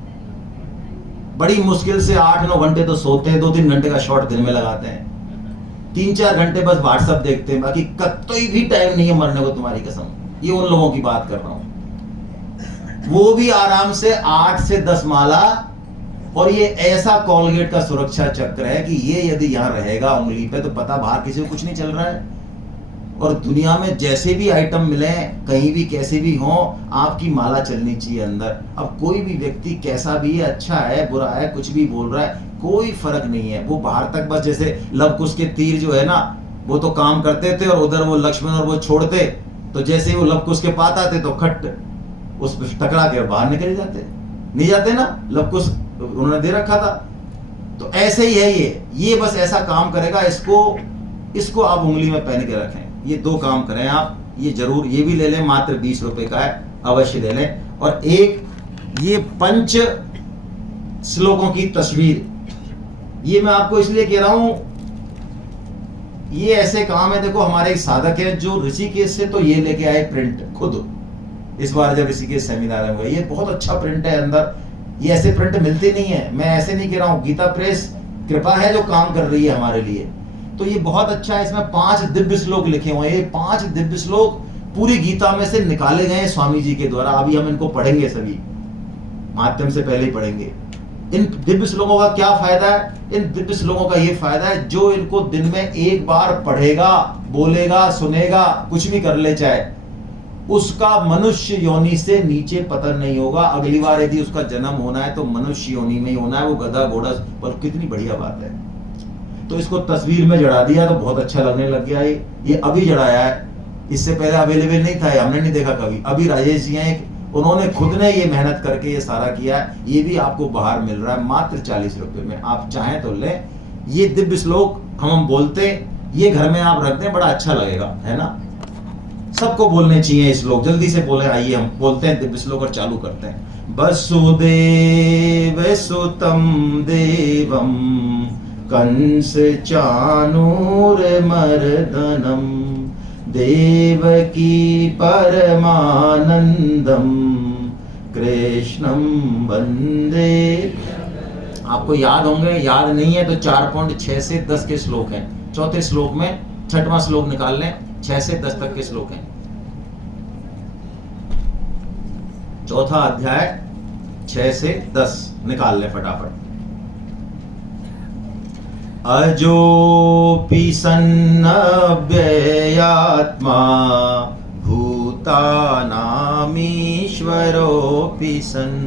बड़ी मुश्किल से 8-9 घंटे तो सोते हैं, 2-3 घंटे का शॉर्ट दिन में लगाते हैं, 3-4 घंटे बस व्हाट्सएप देखते हैं, बाकी कतई भी टाइम नहीं है मरने को, तुम्हारी कसम। ये उन लोगों की बात कर रहा हूं, वो भी आराम से 8 से 10 माला। और ये ऐसा कॉलगेट का सुरक्षा चक्र है कि ये यदि यहां रहेगा उंगली पे तो पता बाहर किसी को कुछ नहीं चल रहा है। और दुनिया में जैसे भी आइटम मिले, कहीं भी कैसे भी हो, आपकी माला चलनी चाहिए अंदर। अब कोई भी व्यक्ति कैसा भी है, अच्छा है बुरा है, कुछ भी बोल रहा है, कोई फर्क नहीं है। वो बाहर तक बस, जैसे लव कुश के तीर जो है ना, वो तो काम करते थे और उधर वो लक्ष्मण और वो छोड़ते, तो जैसे ही वो लव कुश के पास आते तो खट उस टकरा के बाहर निकल जाते। नहीं जाते ना, लव कुश उन्होंने दे रखा था, तो ऐसे ही है ये बस ऐसा काम करेगा। इसको आप उंगली में पहन के रखें। ये 2 काम करें आप, ये जरूर, ये भी ले लें, मात्र 20 रुपए का है, अवश्य ले लें। और एक ये 5 श्लोकों की तस्वीर, ये मैं आपको इसलिए कह रहा हूं, ये ऐसे काम है। देखो हमारे एक साधक है जो ऋषिकेश से तो ये लेके आए प्रिंट खुद, इस बार जब ऋषिकेश सेमिनार में हुआ, ये बहुत अच्छा प्रिंट है अंदर, ये ऐसे प्रिंट मिलते नहीं है। मैं ऐसे नहीं कह रहा हूँ, गीता प्रेस कृपा है जो काम कर रही है हमारे लिए, तो ये बहुत अच्छा है। इसमें 5 दिव्य श्लोक लिखे हुए हैं। ये 5 दिव्य श्लोक पूरी गीता में से निकाले गए हैं स्वामी जी के द्वारा। अभी हम इनको पढ़ेंगे, सभी माध्यम से पहले ही पढ़ेंगे। इन दिव्य श्लोकों का क्या फायदा है? इन दिव्य श्लोकों का ये फायदा है, जो इनको दिन में एक बार पढ़ेगा, बोलेगा, सुनेगा, कुछ भी कर ले चाहे, उसका मनुष्य योनि से नीचे पतन नहीं होगा। अगली बार यदि उसका जन्म होना है तो मनुष्य योनि में ही होना है। वो गधा घोड़ा, पर कितनी बढ़िया बात है। तो इसको तस्वीर में जड़ा दिया तो बहुत अच्छा लगने लग गया। ये अभी जड़ाया है, इससे पहले अवेलेबल नहीं था, हमने नहीं देखा कभी। अभी राजेश जी हैं, उन्होंने खुद ने ये मेहनत करके ये सारा किया है। ये भी आपको बाहर मिल रहा है मात्र 40 रुपए में, आप चाहें तो लें। ये दिव्य श्लोक हम बोलते, ये घर में आप रख दें, बड़ा अच्छा लगेगा, है ना। सबको बोलने चाहिए श्लोक, जल्दी से बोले। आइए हम बोलते हैं दिव्य श्लोक और चालू करते हैं। वसुदेव सुतम देवम कंस चाणूर मर्दनम देवकी परमानंदम कृष्णम वंदे। आपको याद होंगे, याद नहीं है तो 4.6 से 10 के श्लोक हैं। चौथे श्लोक में 6वां श्लोक निकाल लें, 6 से 10 तक के श्लोक हैं। चौथा अध्याय 6 से 10 निकाल लें फटाफट। अजोपि सन्नव्ययात्मा भूतानामीश्वरोऽपि सन्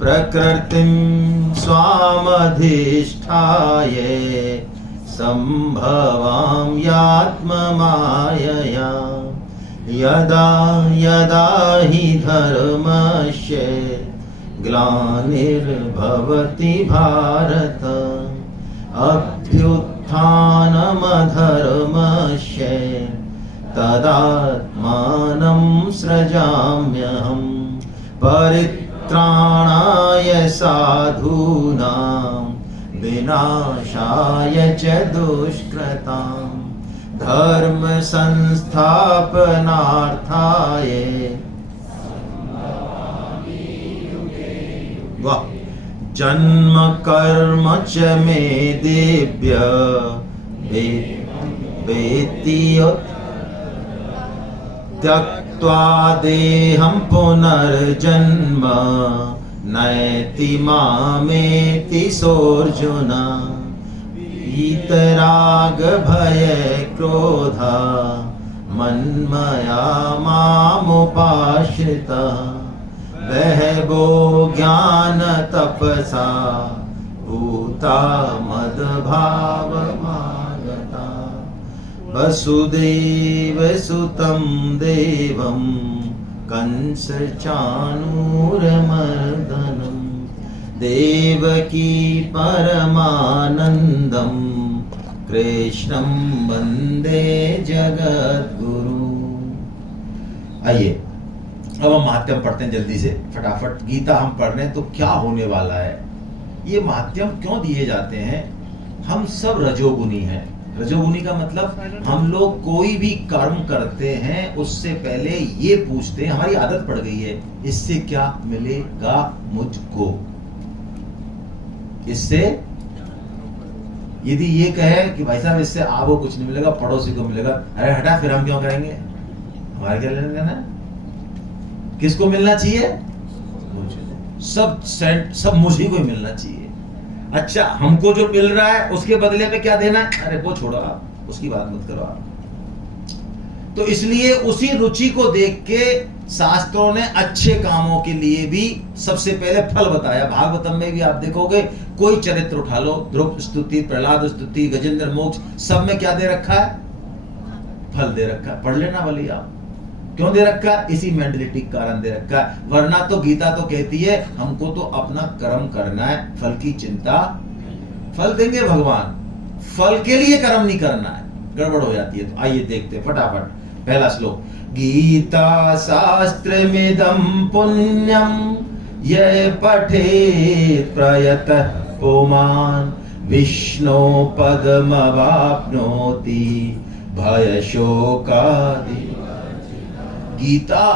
प्रकृतिं स्वामधिष्ठाय सम्भवाम्यात्ममायया यदा यदा हि धर्मस्य ग्लानिर्भवति भारत अभ्युत्थानमधर्मस्य तदात्मानं सृजाम्यहम् परित्राणाय साधूनां विनाशाय च दुष्कृतां धर्म संस्थापनार्थाय। वाह। जन्म कर्म च मे दिव्य वेत्ति त्यक्त्वा देहं पुनर्जन्म नैति मामेति सोऽर्जुन। वीतराग भय क्रोध मन्मया मामुपाश्रितः बहवो ज्ञान तपसा भूता मद्भावमागता। वसुदेव सुतं देवं कंस चाणूरमर्दनं देवकी परमानंदं कृष्णं वंदे जगद्गुरु। आइए अब हम माध्यम पढ़ते हैं जल्दी से फटाफट। गीता हम पढ़ रहे हैं तो क्या होने वाला है, ये माध्यम क्यों दिए जाते हैं। हम सब रजोगुनी हैं। रजोगुनी का मतलब हम लोग कोई भी कर्म करते हैं उससे पहले ये पूछते हैं, हमारी आदत पड़ गई है, इससे क्या मिलेगा मुझको। इससे यदि ये कहे कि भाई साहब इससे आपको कुछ नहीं मिलेगा, पड़ोसी को मिलेगा, अरे हटा, फिर हम क्यों करेंगे, हमारे क्या लेना देना है। किसको मिलना चाहिए? मुझे। सब मुझे को ही मिलना चाहिए। अच्छा, हमको जो मिल रहा है उसके बदले में क्या देना है, अरे वो छोड़ो आप, उसकी बात मत करो आप। तो इसलिए उसी रुचि को देख के शास्त्रों ने अच्छे कामों के लिए भी सबसे पहले फल बताया। भागवतम में भी आप देखोगे, कोई चरित्र उठा लो, ध्रुव स्तुति, प्रहलाद स्तुति, गजेंद्र मोक्ष, सब में क्या दे रखा है? फल दे रखा है। पढ़ लेना वाली आप। क्यों दे रखा है? इसी मेंटलिटी के कारण दे रखा है। वरना तो गीता तो कहती है हमको तो अपना कर्म करना है, फल की चिंता। फल देंगे भगवान, फल के लिए कर्म नहीं करना है, गड़बड़ हो जाती है। तो आइए देखते हैं फटाफट पहला श्लोक। गीता शास्त्रमिदं पुण्यम ये पठेत् प्रयतः पुमान् विष्णो पदमवाप्नोति भय शोकादि। गीता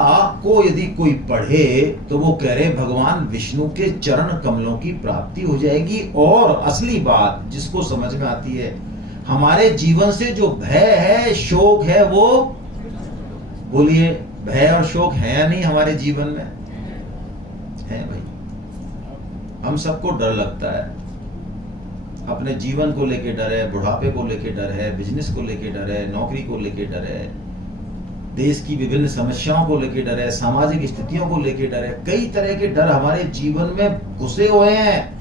को यदि कोई पढ़े तो वो कह रहे भगवान विष्णु के चरण कमलों की प्राप्ति हो जाएगी। और असली बात जिसको समझ में आती है, हमारे जीवन से जो भय है, शोक है, वो बोलिए भय और शोक है या नहीं हमारे जीवन में? है भाई। हम सबको डर लगता है, अपने जीवन को लेके डर है, बुढ़ापे को लेके डर है, बिजनेस को लेके डर है, नौकरी को लेके डर है, देश की विभिन्न समस्याओं को लेके डर है, सामाजिक स्थितियों को लेके डर है। कई तरह के डर हमारे जीवन में घुसे हुए हैं,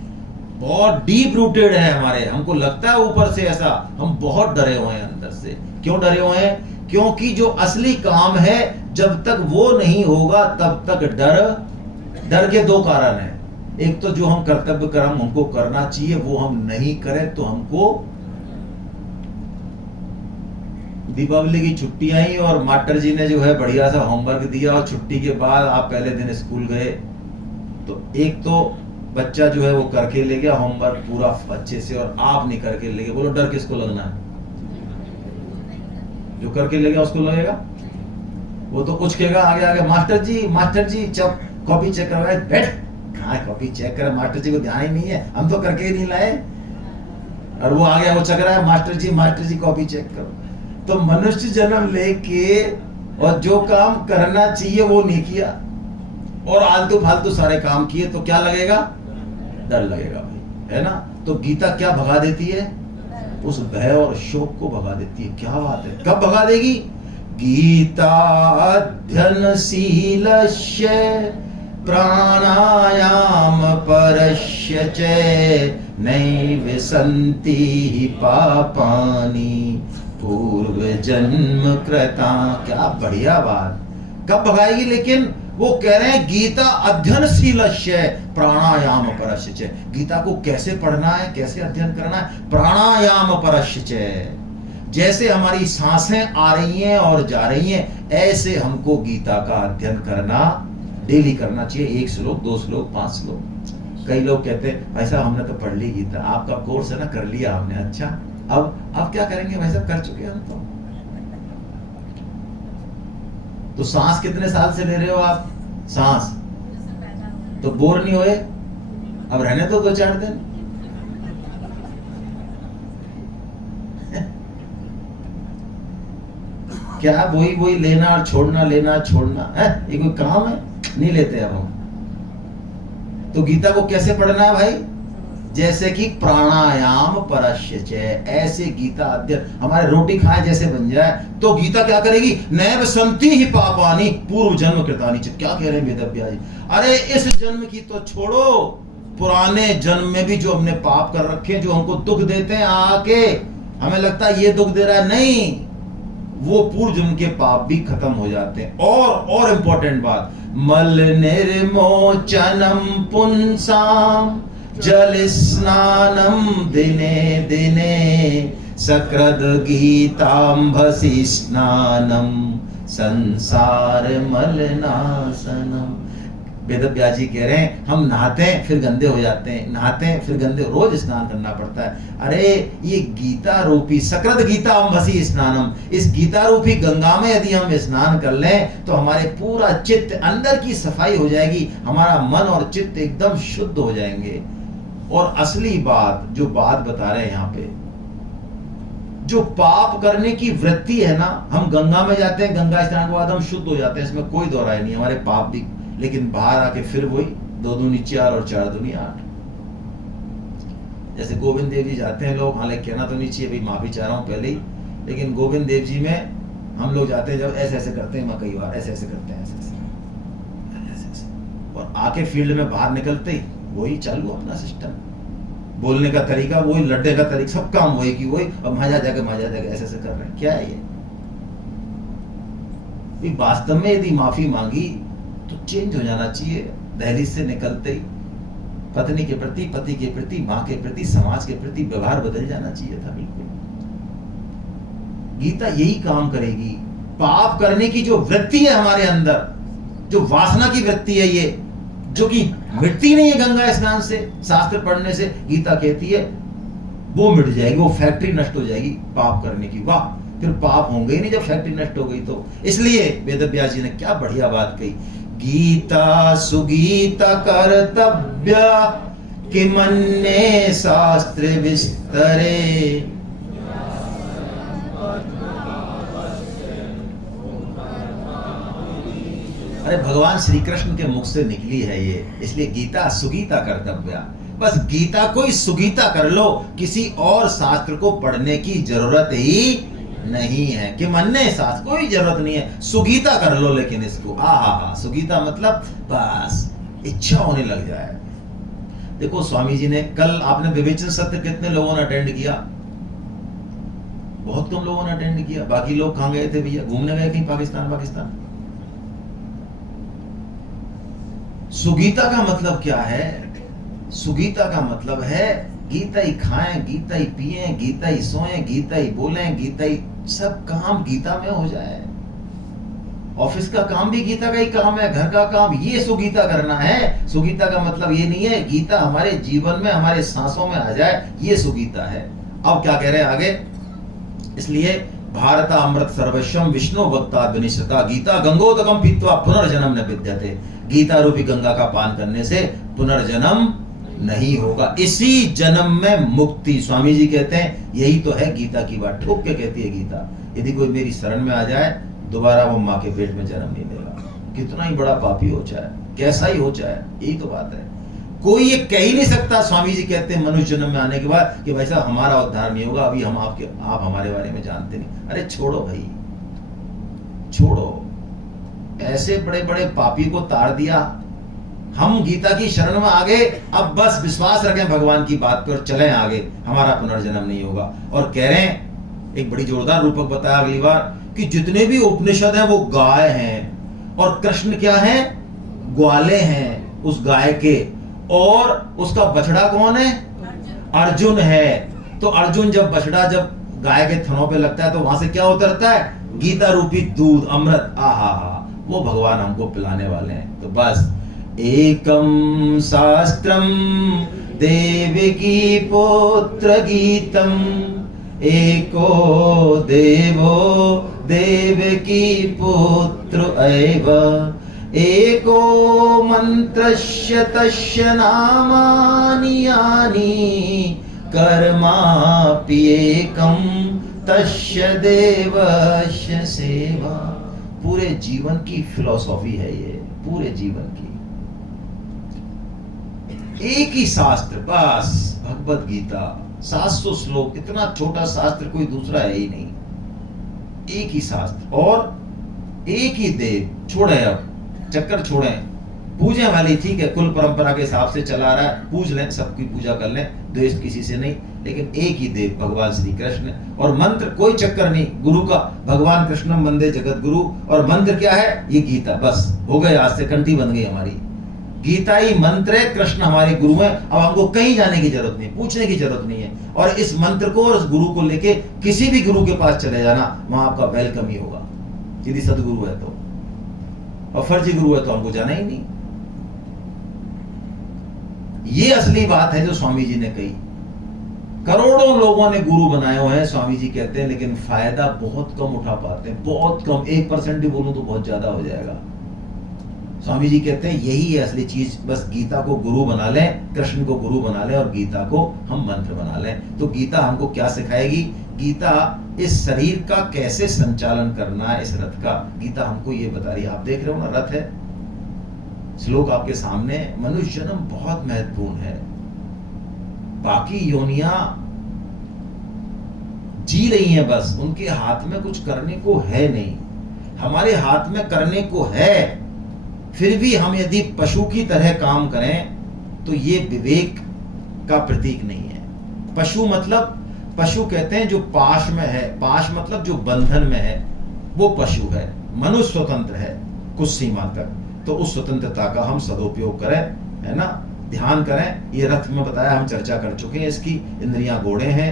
बहुत डीप रूटेड है हमारे। हमको लगता है ऊपर से ऐसा, हम बहुत डरे हुए हैं अंदर से। क्यों डरे हुए हैं? क्योंकि जो असली काम है जब तक वो नहीं होगा तब तक डर के दो कारण हैं। एक तो जो हम कर्तव्य कर्म हमको करना चाहिए वो हम नहीं करें तो हमको, दीपावली की छुट्टी आई और मास्टर जी ने जो है बढ़िया सा होमवर्क दिया और छुट्टी के बाद आप पहले दिन स्कूल गए तो एक तो बच्चा जो है वो करके ले गया होमवर्क पूरा अच्छे से और आप नहीं करके ले गए। बोलो डर किसको लगना है? जो करके ले गया उसको लगेगा। वो तो कुछ कहेगा आगे आगे, मास्टर जी जब कॉपी चेक करवाए, बैठ कहाँ कॉपी चेक करे, मास्टर जी को ध्यान ही नहीं है, हम तो करके ही नहीं लाए। और वो आ गया, वो चक रहा है मास्टर जी कॉपी चेक करो। तो मनुष्य जन्म लेके और जो काम करना चाहिए वो नहीं किया और आलतू फालतू सारे काम किए तो क्या लगेगा? डर लगेगा भाई, है ना। तो गीता क्या भगा देती है? उस भय और शोक को भगा देती है। क्या बात है, कब भगा देगी? गीता अध्ययनशीलस्य प्राणायाम परस्य च नैव सन्ति पापानि पूर्व जन्म कृता। क्या बढ़िया बात। कब भगाएगी? लेकिन वो कह रहे हैं गीता अध्ययनशीलस्य प्राणायाम परस्य च। गीता को कैसे पढ़ना है, कैसे अध्ययन करना है? प्राणायाम परस्य च। जैसे हमारी सांसें आ रही हैं और जा रही हैं ऐसे हमको गीता का अध्ययन करना डेली करना चाहिए। 1 श्लोक, 2 श्लोक, 5 श्लोक। कई लोग कहते हैं भाई साहब हमने तो पढ़ ली गीता, आपका कोर्स है ना, कर लिया हमने। अच्छा अब क्या करेंगे भाई साहब? कर चुके हम तो सांस कितने साल से ले रहे हो आप? सांस तो बोर नहीं हुए? अब रहने तो 2-4 दिन। क्या वही लेना और छोड़ना, लेना छोड़ना है? ये कोई काम है? नहीं लेते अब हम। तो गीता को कैसे पढ़ना है भाई? जैसे कि प्राणायाम परस्य च। ऐसे गीता अध्ययन हमारे रोटी खाए जैसे बन जाए तो गीता क्या करेगी? नैव सन्ति ही पापानि पूर्व जन्म कृतानि च। क्या कह रहे हैं वेदव्यास जी? अरे इस जन्म की तो छोड़ो, पुराने जन्म में भी जो हमने पाप कर रखे, जो हमको दुख देते हैं आके, हमें लगता है ये दुख दे रहा है, नहीं, वो पूर्व जन्म के पाप भी खत्म हो जाते हैं। और इंपॉर्टेंट बात, मल निर्मोचनम पुंसाम जल स्नानम दिने दिने सकृद गीतांभसि स्नानम संसार मलनाशनम। वेदव्यास जी कह रहे हैं हम नहाते हैं फिर गंदे हो जाते हैं, नहाते हैं फिर गंदे, रोज स्नान करना पड़ता है। अरे ये गीता रूपी सकृद गीतांभसि स्नानम, इस गीता रूपी गंगा में यदि हम स्नान कर लें तो हमारे पूरा चित्त, अंदर की सफाई हो जाएगी, हमारा मन और चित्त एकदम शुद्ध हो जाएंगे। और असली बात, जो बात बता रहे हैं यहाँ पे, जो पाप करने की वृत्ति है ना, हम गंगा में जाते हैं, गंगा स्नान के बाद हम शुद्ध हो जाते हैं, इसमें कोई दो राय नहीं, हमारे पाप भी, लेकिन बाहर आके फिर वही 2 दूनी 4 और 4 दूनी 8। जैसे गोविंद देव जी जाते हैं लोग, हालांकि कहना तो नहीं चाहिए, अभी माफी चाह रहा हूँ पहले ही, लेकिन गोविंद देव जी में हम लोग जाते हैं, जब ऐसे ऐसे करते हैं, कई बार ऐसे ऐसे करते हैं, ऐसे ऐसे, और आके फील्ड में बाहर निकलते ही वही चालू अपना सिस्टम, बोलने का तरीका वही, लड़ने का तरीका, सब काम वही की वही, और मजा जाके ऐसे ऐसे कर रहे हैं। क्या है ये? वास्तव में यदि माफी मांगी तो चेंज हो जाना चाहिए दहलीज से निकलते ही। पत्नी के प्रति, पति के प्रति, माँ के प्रति, समाज के प्रति व्यवहार बदल जाना चाहिए था। बिल्कुल गीता यही काम करेगी। पाप करने की जो वृत्ति है हमारे अंदर, जो वासना की वृत्ति है, ये जो कि मिटती नहीं है गंगा स्नान से, शास्त्र पढ़ने से, गीता कहती है वो मिट जाएगी, वो फैक्ट्री नष्ट हो जाएगी पाप करने की। वाह, फिर पाप होंगे ही नहीं जब फैक्ट्री नष्ट हो गई तो। इसलिए वेदव्यास जी ने क्या बढ़िया बात कही, गीता सुगीता कर्तव्य किमन्ये शास्त्र विस्तरे। अरे भगवान श्री कृष्ण के मुख से निकली है ये, इसलिए गीता सुगीता कर्तव्य। बस गीता को ही सुगीता कर लो, किसी और शास्त्र को पढ़ने की जरूरत ही नहीं है। कि अन्य शास्त्र कोई जरूरत नहीं है, सुगीता कर लो। लेकिन इसको सुगीता मतलब बस इच्छा होने लग जाए। देखो स्वामी जी ने कल, आपने विवेचन सत्र कितने लोगों ने अटेंड किया? बहुत कम लोगों ने अटेंड किया। बाकी लोग कहां गए थे भैया? घूमने गए कहीं पाकिस्तान। सुगीता का मतलब क्या है? सुगीता का मतलब है गीता ही खाएं, गीता ही पिएं, गीता ही सोएं, गीता ही बोलें, गीता ही सब काम गीता में हो जाए। ऑफिस का काम भी गीता का ही काम है, घर का काम, ये सुगीता करना है। सुगीता का मतलब ये नहीं है गीता हमारे जीवन में, हमारे सांसों में आ जाए, ये सुगीता है। अब क्या कह रहे हैं आगे? इसलिए भारत अमृत सर्वस्वम विष्णु भक्ता विनिश्चिता गीता गंगोदकम पीत्वा पुनर्जन्म न विद्यते। गीता रूपी गंगा का पान करने से पुनर्जन्म नहीं होगा, इसी जन्म में मुक्ति। स्वामी जी कहते हैं यही तो है गीता की बात, ठोक के कहती है गीता। यदि कोई मेरी शरण में आ जाए, दोबारा वो माँ के पेट में जन्म नहीं लेगा, कितना ही बड़ा पापी हो चाहे, कैसा ही हो चाहे। यही तो बात है। कोई ये कह ही नहीं सकता, स्वामी जी कहते हैं मनुष्य जन्म में आने के बाद, कि भाई साहब हमारा उद्धार नहीं होगा, अभी हम आप हमारे बारे में जानते नहीं। अरे छोड़ो भाई, छोड़ो। ऐसे बड़े बड़े पापी को तार दिया, हम गीता की शरण में आ गए। अब बस विश्वास रखें भगवान की बात पर, चलें आगे, हमारा पुनर्जन्म नहीं होगा। और कह रहे हैं, एक बड़ी जोरदार रूपक बताया अगली बार, कि जितने भी उपनिषद हैं वो गाय हैं, और कृष्ण क्या है? ग्वाले हैं उस गाय के, और उसका बछड़ा कौन है? अर्जुन है। तो अर्जुन जब बछड़ा जब गाय के थनों पे लगता है तो वहां से क्या उतरता है? गीता रूपी दूध, अमृत। वो भगवान हमको पिलाने वाले हैं। तो बस एकम शास्त्रम देवकी पुत्र गीतम, एको देवो देवकी पुत्र एव, एको मंत्रस्य तस्य नामानि यानि, कर्मापि एकम तस्य देवस्य सेवा। पूरे जीवन की फिलॉसफी है ये, पूरे जीवन की। एक ही शास्त्र, बस भगवत गीता, 700 श्लोक, इतना छोटा शास्त्र कोई दूसरा है ही नहीं। एक ही शास्त्र और एक ही देव। छोड़े, अब चक्कर छोड़ें। पूजे वाली ठीक है, कुल परंपरा के हिसाब से चला रहा है, पूज लें, सबकी पूजा कर लें, द्वेष किसी से नहीं, लेकिन एक ही देव भगवान श्री कृष्ण। और मंत्र कोई चक्कर नहीं, गुरु का, भगवान कृष्णम वंदे जगत गुरु। और मंत्र क्या है? ये गीता। बस हो गए, आज से कंठी बन गई हमारी। गीता ही मंत्र है, कृष्ण हमारे गुरु हैं। अब हमको कहीं जाने की जरूरत नहीं, पूछने की जरूरत नहीं है। और इस मंत्र को और इस गुरु को लेके किसी भी गुरु के पास चले जाना, वहां आपका वेलकम ही होगा, यदि सदगुरु है तो। और फर्जी गुरु है तो हमको जाना ही नहीं। ये असली बात है जो स्वामी जी ने कही। करोड़ों लोगों ने गुरु बनाए हुए हैं, स्वामी जी कहते हैं, लेकिन फायदा बहुत कम उठा पाते हैं, बहुत कम। 1% भी बोलूं तो बहुत ज्यादा हो जाएगा। स्वामी जी कहते हैं यही है असली चीज। बस गीता को गुरु बना लें, कृष्ण को गुरु बना लें, और गीता को हम मंत्र बना लें। तो गीता हमको क्या सिखाएगी? गीता इस शरीर का कैसे संचालन करना है, इस रथ का, गीता हमको ये बता रही है। आप देख रहे हो ना, रथ है, श्लोक आपके सामने। मनुष्य जन्म बहुत महत्वपूर्ण है। बाकी योनियां जी रही हैं, बस उनके हाथ में कुछ करने को है नहीं, हमारे हाथ में करने को है। फिर भी हम यदि पशु की तरह काम करें तो ये विवेक का प्रतीक नहीं है। पशु मतलब, पशु कहते हैं जो पाश में है, पाश मतलब जो बंधन में है, वो पशु है। मनुष्य स्वतंत्र है कुछ सीमा तक, तो उस स्वतंत्रता का हम सदुपयोग करें, है ना। ध्यान करें। ये रथ में बताया, हम चर्चा कर चुके हैं इसकी। इंद्रियां घोड़े हैं,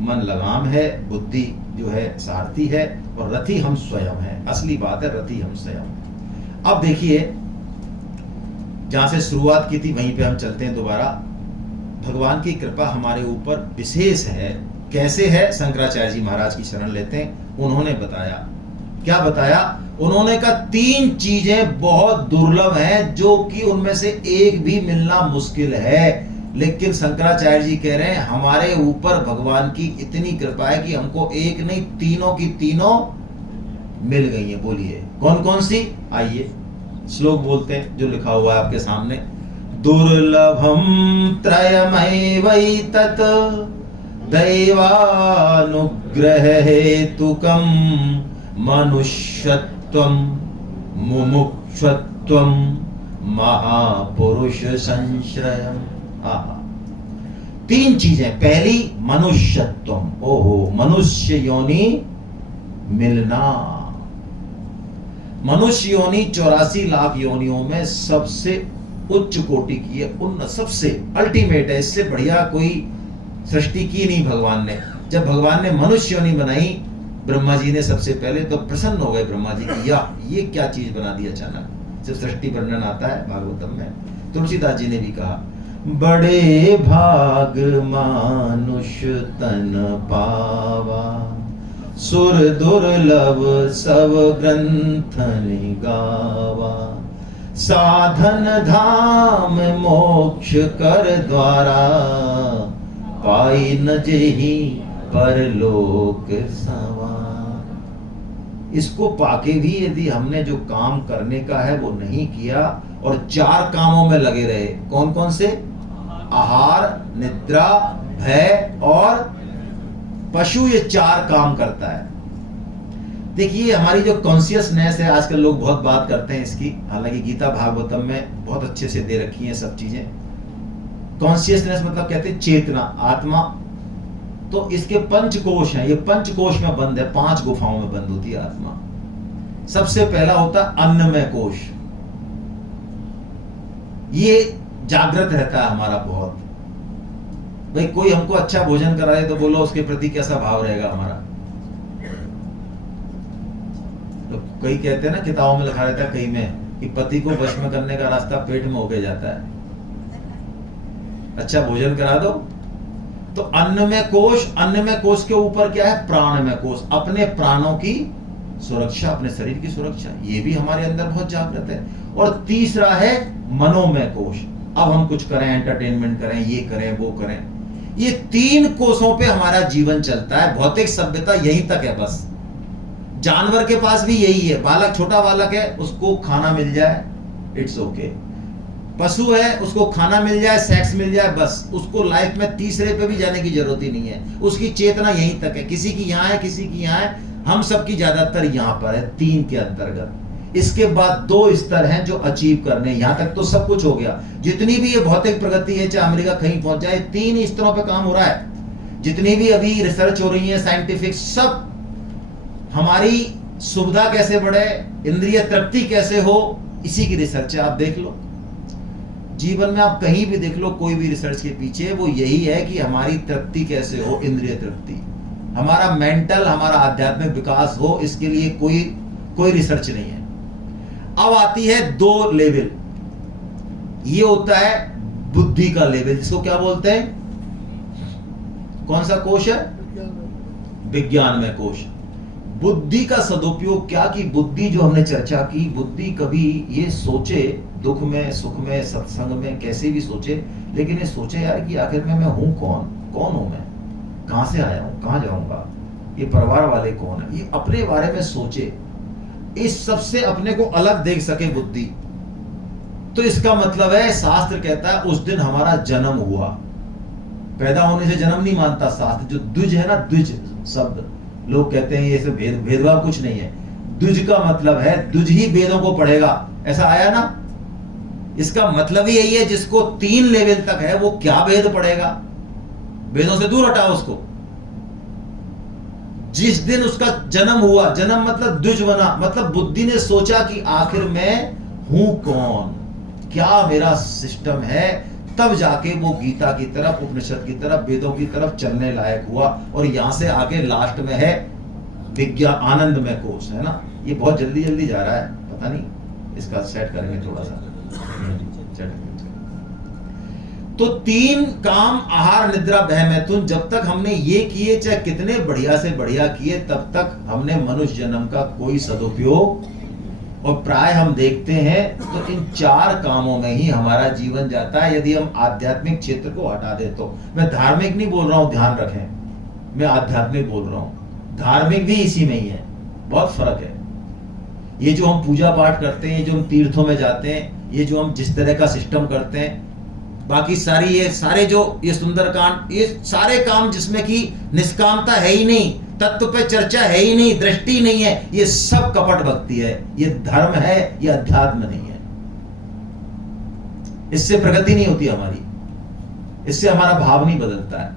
मन लगाम है, बुद्धि जो है सारथी है, और रथी हम स्वयं हैं। असली बात है, रथी हम स्वयं। अब देखिए, जहां से शुरुआत की थी वहीं पे हम चलते हैं दोबारा। भगवान की कृपा हमारे ऊपर विशेष है। कैसे है? शंकराचार्य जी महाराज की शरण लेते हैं। उन्होंने बताया, क्या बताया? उन्होंने कहा 3 चीजें बहुत दुर्लभ हैं, जो कि उनमें से एक भी मिलना मुश्किल है। लेकिन शंकराचार्य जी कह रहे हैं हमारे ऊपर भगवान की इतनी कृपा है कि हमको एक नहीं, तीनों की तीनों मिल गई है। बोलिए कौन कौन सी? आइए श्लोक बोलते हैं जो लिखा हुआ है आपके सामने। दुर्लभम त्रयमैवैतत् दैवानुग्रह हेतुकम मनुष्यत्वम मुमुक्षुत्वम महापुरुष संश्रयम। 3 चीजें। पहली मनुष्यत्वम, ओहो, मनुष्य योनि मिलना। मनुष्य योनि 84 लाख योनियों में सबसे उच्च कोटि की है, उन सबसे अल्टीमेट है। इससे बढ़िया कोई सृष्टि की नहीं भगवान ने। जब भगवान ने मनुष्य योनि बनाई, ब्रह्मा जी ने सबसे पहले तो प्रसन्न हो गए ब्रह्मा जी की, या ये क्या चीज बना दी अचानक। जब सृष्टि वर्णन आता है भागवतम में, तुलसीदास जी ने भी कहा, बड़े भाग मानुष तन पावा, सुर दुर्लभ सब ग्रंथन गावा, साधन धाम मोक्ष कर द्वारा, पाई न जेहि परलोक सवार। इसको पाके भी यदि हमने जो काम करने का है वो नहीं किया और 4 कामों में लगे रहे, कौन कौन से? आहार, निद्रा, भय और पशु, ये 4 काम करता है। देखिए हमारी जो कॉन्शियसनेस है, आजकल लोग बहुत बात करते हैं इसकी, हालांकि गीता भागवतम में बहुत अच्छे से दे रखी हैं सब चीजें। कॉन्शियसनेस मतलब कहते हैं चेतना, आत्मा। तो इसके 5 कोश हैं, ये 5 कोश में बंद है, 5 गुफाओं में बंद होती है आत्मा। सबसे पहला होता है अन्नमय कोश, ये जागृत रहता है हमारा बहुत। भाई कोई हमको अच्छा भोजन कराए तो बोलो उसके प्रति कैसा भाव रहेगा हमारा। तो कई कहते हैं ना, किताबों में लिखा रहता है कई में, कि पति को वश में करने का रास्ता पेट में होके जाता है। अच्छा भोजन करा दो। तो अन्नमय कोश, अन्नमय कोश के ऊपर क्या है? प्राणमय कोश, अपने प्राणों की सुरक्षा, अपने शरीर की सुरक्षा, ये भी हमारे अंदर बहुत जागृत है। और तीसरा है मनोमय कोश। अब हम कुछ करें, एंटरटेनमेंट करें, ये करें, वो करें, ये 3 कोशों पे हमारा जीवन चलता है। भौतिक सभ्यता यहीं तक है बस। जानवर के पास भी यही है। बालक, छोटा बालक है, उसको खाना मिल जाए, इट्स ओके। पशु है, उसको खाना मिल जाए, सेक्स मिल जाए, बस। उसको लाइफ में तीसरे पे भी जाने की जरूरत ही नहीं है। उसकी चेतना यहीं तक है। किसी की यहां है, किसी की यहां है, हम सबकी ज्यादातर यहां पर है, 3 के अंतर्गत। इसके बाद 2 स्तर हैं जो अचीव करने, यहां तक तो सब कुछ हो गया। जितनी भी ये भौतिक प्रगति है, चाहे अमेरिका कहीं पहुंच जाए, 3 स्तरों पे काम हो रहा है। जितनी भी अभी रिसर्च हो रही है साइंटिफिक, सब हमारी सुविधा कैसे बढ़े, इंद्रिय तृप्ति कैसे हो, इसी की रिसर्च है। आप देख लो जीवन में, आप कहीं भी देख लो, कोई भी रिसर्च के पीछे वो यही है कि हमारी तृप्ति कैसे हो, इंद्रिय तृप्ति, हमारा मेंटल, हमारा आध्यात्मिक विकास हो। इसके लिए कोई रिसर्च नहीं है। अब आती है 2 लेवल। ये होता है बुद्धि का लेवल, जिसको क्या बोलते हैं? कौन सा कोश है? विज्ञानमय कोश। बुद्धि का सदुपयोग क्या? कि बुद्धि जो हमने चर्चा की, बुद्धि कभी ये सोचे, दुख में, सुख में, सत्संग में, कैसे भी सोचे, लेकिन ये सोचे यार कि आखिर में मैं हूं कौन हूं मैं, कहां से आया हूं, कहां जाऊंगा, ये परिवार वाले कौन है, ये अपने बारे में सोचे, इस सबसे अपने को अलग देख सके बुद्धि। तो इसका मतलब है, शास्त्र कहता है उस दिन हमारा जन्म हुआ। पैदा होने से जन्म नहीं मानता शास्त्र। जो द्विज है ना, द्विज शब्द, लोग कहते हैं ये सब भेदभाव कुछ नहीं है। द्विज का मतलब है द्विज ही वेदों को पढ़ेगा, ऐसा आया ना। इसका मतलब ही यही है, जिसको 3 लेवल तक है वो क्या वेद पढ़ेगा, वेदों से दूर हटाओ उसको। जिस दिन उसका जन्म हुआ, जन्म मतलब द्विज बना, मतलब बुद्धि ने सोचा कि आखिर मैं हूं कौन, क्या मेरा सिस्टम है, तब जाके वो गीता की तरफ, उपनिषद की तरफ, वेदों की तरफ चलने लायक हुआ। और यहां से आगे लास्ट में है विज्ञान आनंदमय कोश, है ना। ये बहुत जल्दी जल्दी जा रहा है, पता नहीं, इसका सेट करेंगे थोड़ा सा। तो 3 काम, आहार, निद्रा, भय, मैथुन, जब तक हमने ये किए, चाहे कितने बढ़िया से बढ़िया किए, तब तक हमने मनुष्य जन्म का कोई सदुपयोग, और प्राय हम देखते हैं तो इन 4 कामों में ही हमारा जीवन जाता है। यदि हम आध्यात्मिक क्षेत्र को हटा दे तो, मैं धार्मिक नहीं बोल रहा हूं, ध्यान रखें, मैं आध्यात्मिक बोल रहा हूं। धार्मिक भी इसी में ही है, बहुत फर्क है। ये जो हम पूजा पाठ करते हैं, ये जो हम तीर्थों में जाते हैं, ये जो हम जिस तरह का सिस्टम करते हैं, बाकी सारी ये सारे जो ये सुंदरकांड, ये सारे काम जिसमें कि निष्कामता है ही नहीं, तत्व पे चर्चा है ही नहीं, दृष्टि नहीं है, ये सब कपट भक्ति है, ये धर्म है, ये अध्यात्म नहीं है। इससे प्रगति नहीं होती हमारी, इससे हमारा भाव नहीं बदलता है,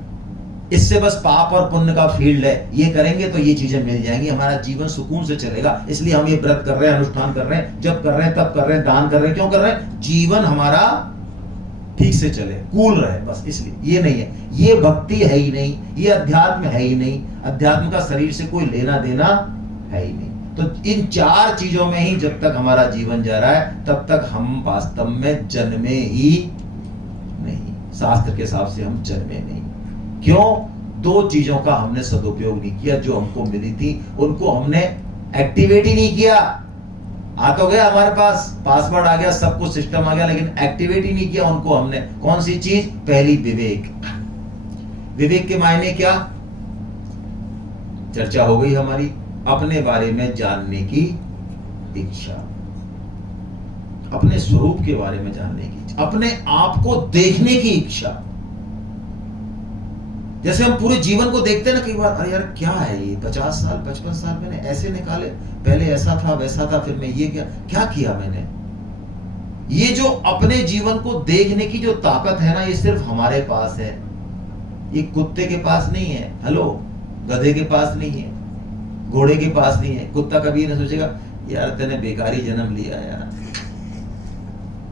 इससे बस पाप और पुण्य का फील्ड है। ये करेंगे तो ये चीजें मिल जाएंगी, हमारा जीवन सुकून से चलेगा। इसलिए हम ये व्रत कर रहे हैं, अनुष्ठान कर रहे हैं, जब कर रहे हैं तब कर रहे हैं, दान कर रहे हैं, क्यों कर रहे हैं? जीवन हमारा ठीक से चले, कूल रहे, बस इसलिए। ये नहीं है, ये भक्ति है ही नहीं, ये अध्यात्म है ही नहीं, अध्यात्म का शरीर से कोई लेना देना है ही नहीं। तो इन 4 चीजों में ही जब तक हमारा जीवन जा रहा है, तब तक हम वास्तव में जन्मे ही नहीं। शास्त्र के हिसाब से हम जन्मे नहीं। क्यों? 2 चीजों का हमने सदुपयोग नहीं किया, जो हमको मिली थी उनको हमने एक्टिवेट ही नहीं किया। आ तो गया हमारे पास, पासवर्ड आ गया, सब कुछ सिस्टम आ गया, लेकिन एक्टिवेट ही नहीं किया उनको हमने। कौन सी चीज? पहली विवेक। विवेक के मायने क्या? चर्चा हो गई हमारी, अपने बारे में जानने की इच्छा, अपने स्वरूप के बारे में जानने की इच्छा, अपने आप को देखने की इच्छा। जैसे हम पूरे जीवन को देखते हैं ना, कई बार, अरे यार क्या है ये, 50 साल 55 साल मैंने ऐसे निकाले, पहले ऐसा था वैसा था, फिर मैं ये क्या किया मैंने। ये जो अपने जीवन को देखने की जो ताकत है ना, ये सिर्फ हमारे पास है, ये कुत्ते के पास नहीं है। हेलो, गधे के पास नहीं है, घोड़े के पास नहीं है। कुत्ता कभी नहीं सोचेगा यार तेने बेकारी जन्म लिया यार,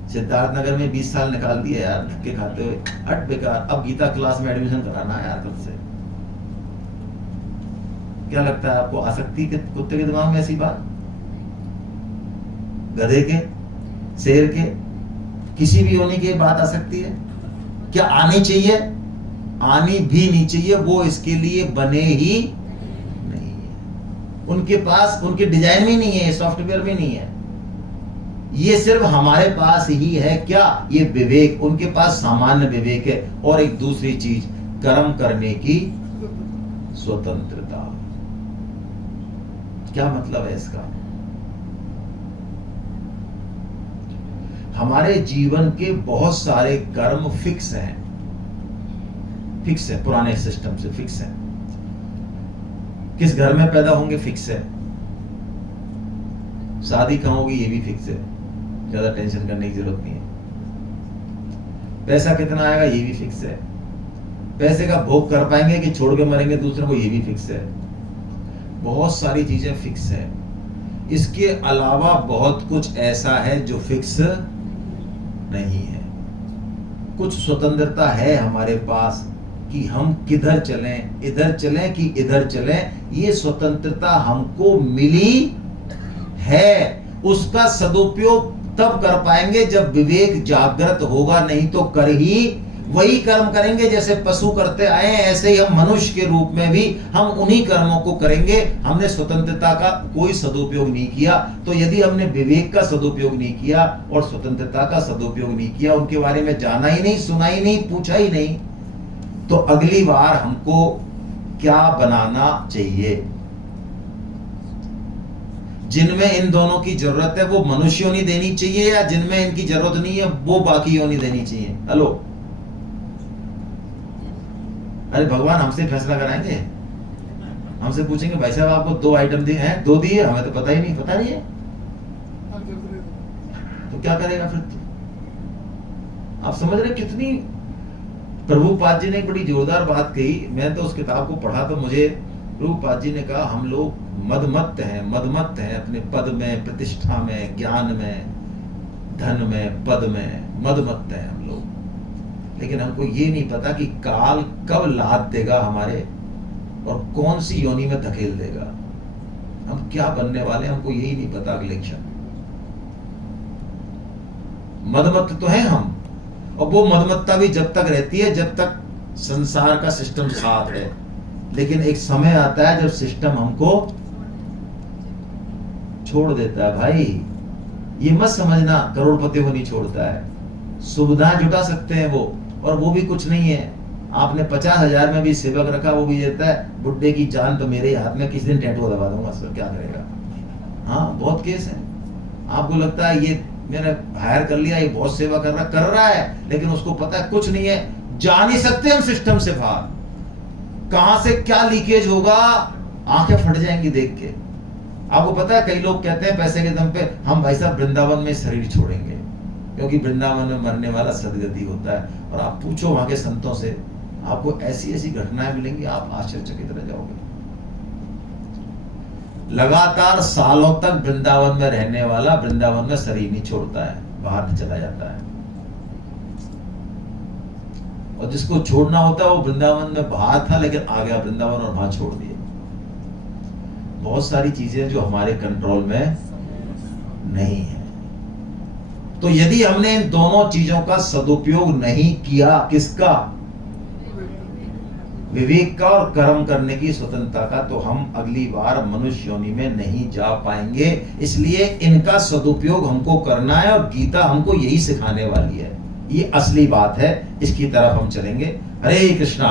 सिद्धार्थनगर में 20 साल निकाल दिए यार धक्के खाते हुए, हट बेकार, अब गीता क्लास में एडमिशन कराना है यार तुमसे। क्या लगता है आपको, आ सकती है कुत्ते के दिमाग में ऐसी बात? गधे के, शेर के, किसी भी होने की बात आ सकती है? क्या आनी चाहिए? आनी भी नहीं चाहिए, वो इसके लिए बने ही नहीं है। उनके पास, उनके डिजाइन में नहीं है, सॉफ्टवेयर में नहीं है। ये सिर्फ हमारे पास ही है। क्या? ये विवेक। उनके पास सामान्य विवेक है। और एक दूसरी चीज, कर्म करने की स्वतंत्रता। क्या मतलब है इसका? हमारे जीवन के बहुत सारे कर्म फिक्स हैं, फिक्स है, पुराने सिस्टम से फिक्स है। किस घर में पैदा होंगे फिक्स है, शादी कहाँ होगी ये भी फिक्स है, ज्यादा टेंशन करने की जरूरत नहीं है। पैसा कितना आएगा ये भी फिक्स है। पैसे का भोग कर पाएंगे कि छोड़ के मरेंगे दूसरों को, ये भी फिक्स है। बहुत सारी चीजें फिक्स है। इसके अलावा बहुत कुछ ऐसा है जो फिक्स नहीं है। कुछ स्वतंत्रता है हमारे पास कि हम किधर चलें, इधर चलें कि इधर चलें, ये स्वतंत्रता हमको मिली है। उसका सदुपयोग तब कर पाएंगे जब विवेक जागृत होगा, नहीं तो कर ही वही कर्म करेंगे जैसे पशु करते आए हैं, ऐसे ही हम मनुष्य के रूप में भी हम उन्हीं कर्मों को करेंगे। हमने स्वतंत्रता का कोई सदुपयोग नहीं किया। तो यदि हमने विवेक का सदुपयोग नहीं किया और स्वतंत्रता का सदुपयोग नहीं किया, उनके बारे में जाना ही नहीं, सुना ही नहीं, पूछा ही नहीं, तो अगली बार हमको क्या बनाना चाहिए? जिनमें इन दोनों की जरूरत है वो मनुष्य योनि देनी चाहिए, या जिनमें इनकी जरूरत नहीं है वो बाकी योनि देनी चाहिए? हेलो, अरे भगवान हमसे फैसला कराएंगे, हमसे पूछेंगे भाई साहब आपको 2 आइटम दिए हैं, 2 दिए, हमें तो पता ही नहीं, पता नहीं है, तो क्या करेगा फिर? आप समझ रहे कितनी प्रभुपाद जी ने एक बड़ी जोरदार बात कही। मैं तो उस किताब को पढ़ा तो मुझे प्रभुपाद जी ने कहा हम लोग मदमत्त हैं अपने पद में, प्रतिष्ठा में, ज्ञान में, धन में, पद में मदमत्त हैं हम लोग। लेकिन हमको ये नहीं पता कि काल कब लाद देगा हमारे और कौन सी योनि में धकेल देगा। हम क्या बनने वाले हैं हमको यही नहीं पता अगले क्षण। मदमत्त तो है हम, और वो मदमत्ता भी जब तक रहती है जब तक संसार का सिस्टम साथ है, लेकिन एक समय आता है जब सिस्टम हमको छोड़ देता है। भाई ये मत समझना करोड़पति को नहीं छोड़ता है, सुविधाएं जुटा सकते हैं वो, और वो भी कुछ नहीं है। आपने 50,000 में भी सेवक रखा, वो भी देता है बुड्ढे की जान तो मेरे हाथ में, किसी दिन टैटू दबा दूंगा, सर क्या करेगा। हाँ बहुत केस है। आपको लगता है ये मैंने हायर कर लिया, ये बहुत सेवा कर रहा है, लेकिन उसको पता है कुछ नहीं है, जा नहीं सकते हम सिस्टम से बाहर। कहां से क्या लीकेज होगा आंखें फट जाएंगी देख के। आपको पता है कई लोग कहते हैं पैसे के दम पे हम भाई साहब वृंदावन में शरीर छोड़ेंगे, क्योंकि वृंदावन में मरने वाला सदगति होता है। और आप पूछो वहां के संतों से, आपको ऐसी ऐसी घटनाएं मिलेंगी, आप आश्चर्यचकित रह जाओगे। लगातार सालों तक वृंदावन में रहने वाला वृंदावन में शरीर नहीं छोड़ता है, बाहर नहीं चला जाता है। और जिसको छोड़ना होता है वो वृंदावन में बाहर था लेकिन आ गया वृंदावन और वहां छोड़ दिया। बहुत सारी चीजें जो हमारे कंट्रोल में नहीं है। तो यदि हमने इन दोनों चीजों का सदुपयोग नहीं किया, किसका? विवेक का और कर्म करने की स्वतंत्रता का, तो हम अगली बार मनुष्य योनि में नहीं जा पाएंगे। इसलिए इनका सदुपयोग हमको करना है, और गीता हमको यही सिखाने वाली है। ये असली बात है, इसकी तरफ हम चलेंगे। हरे कृष्णा।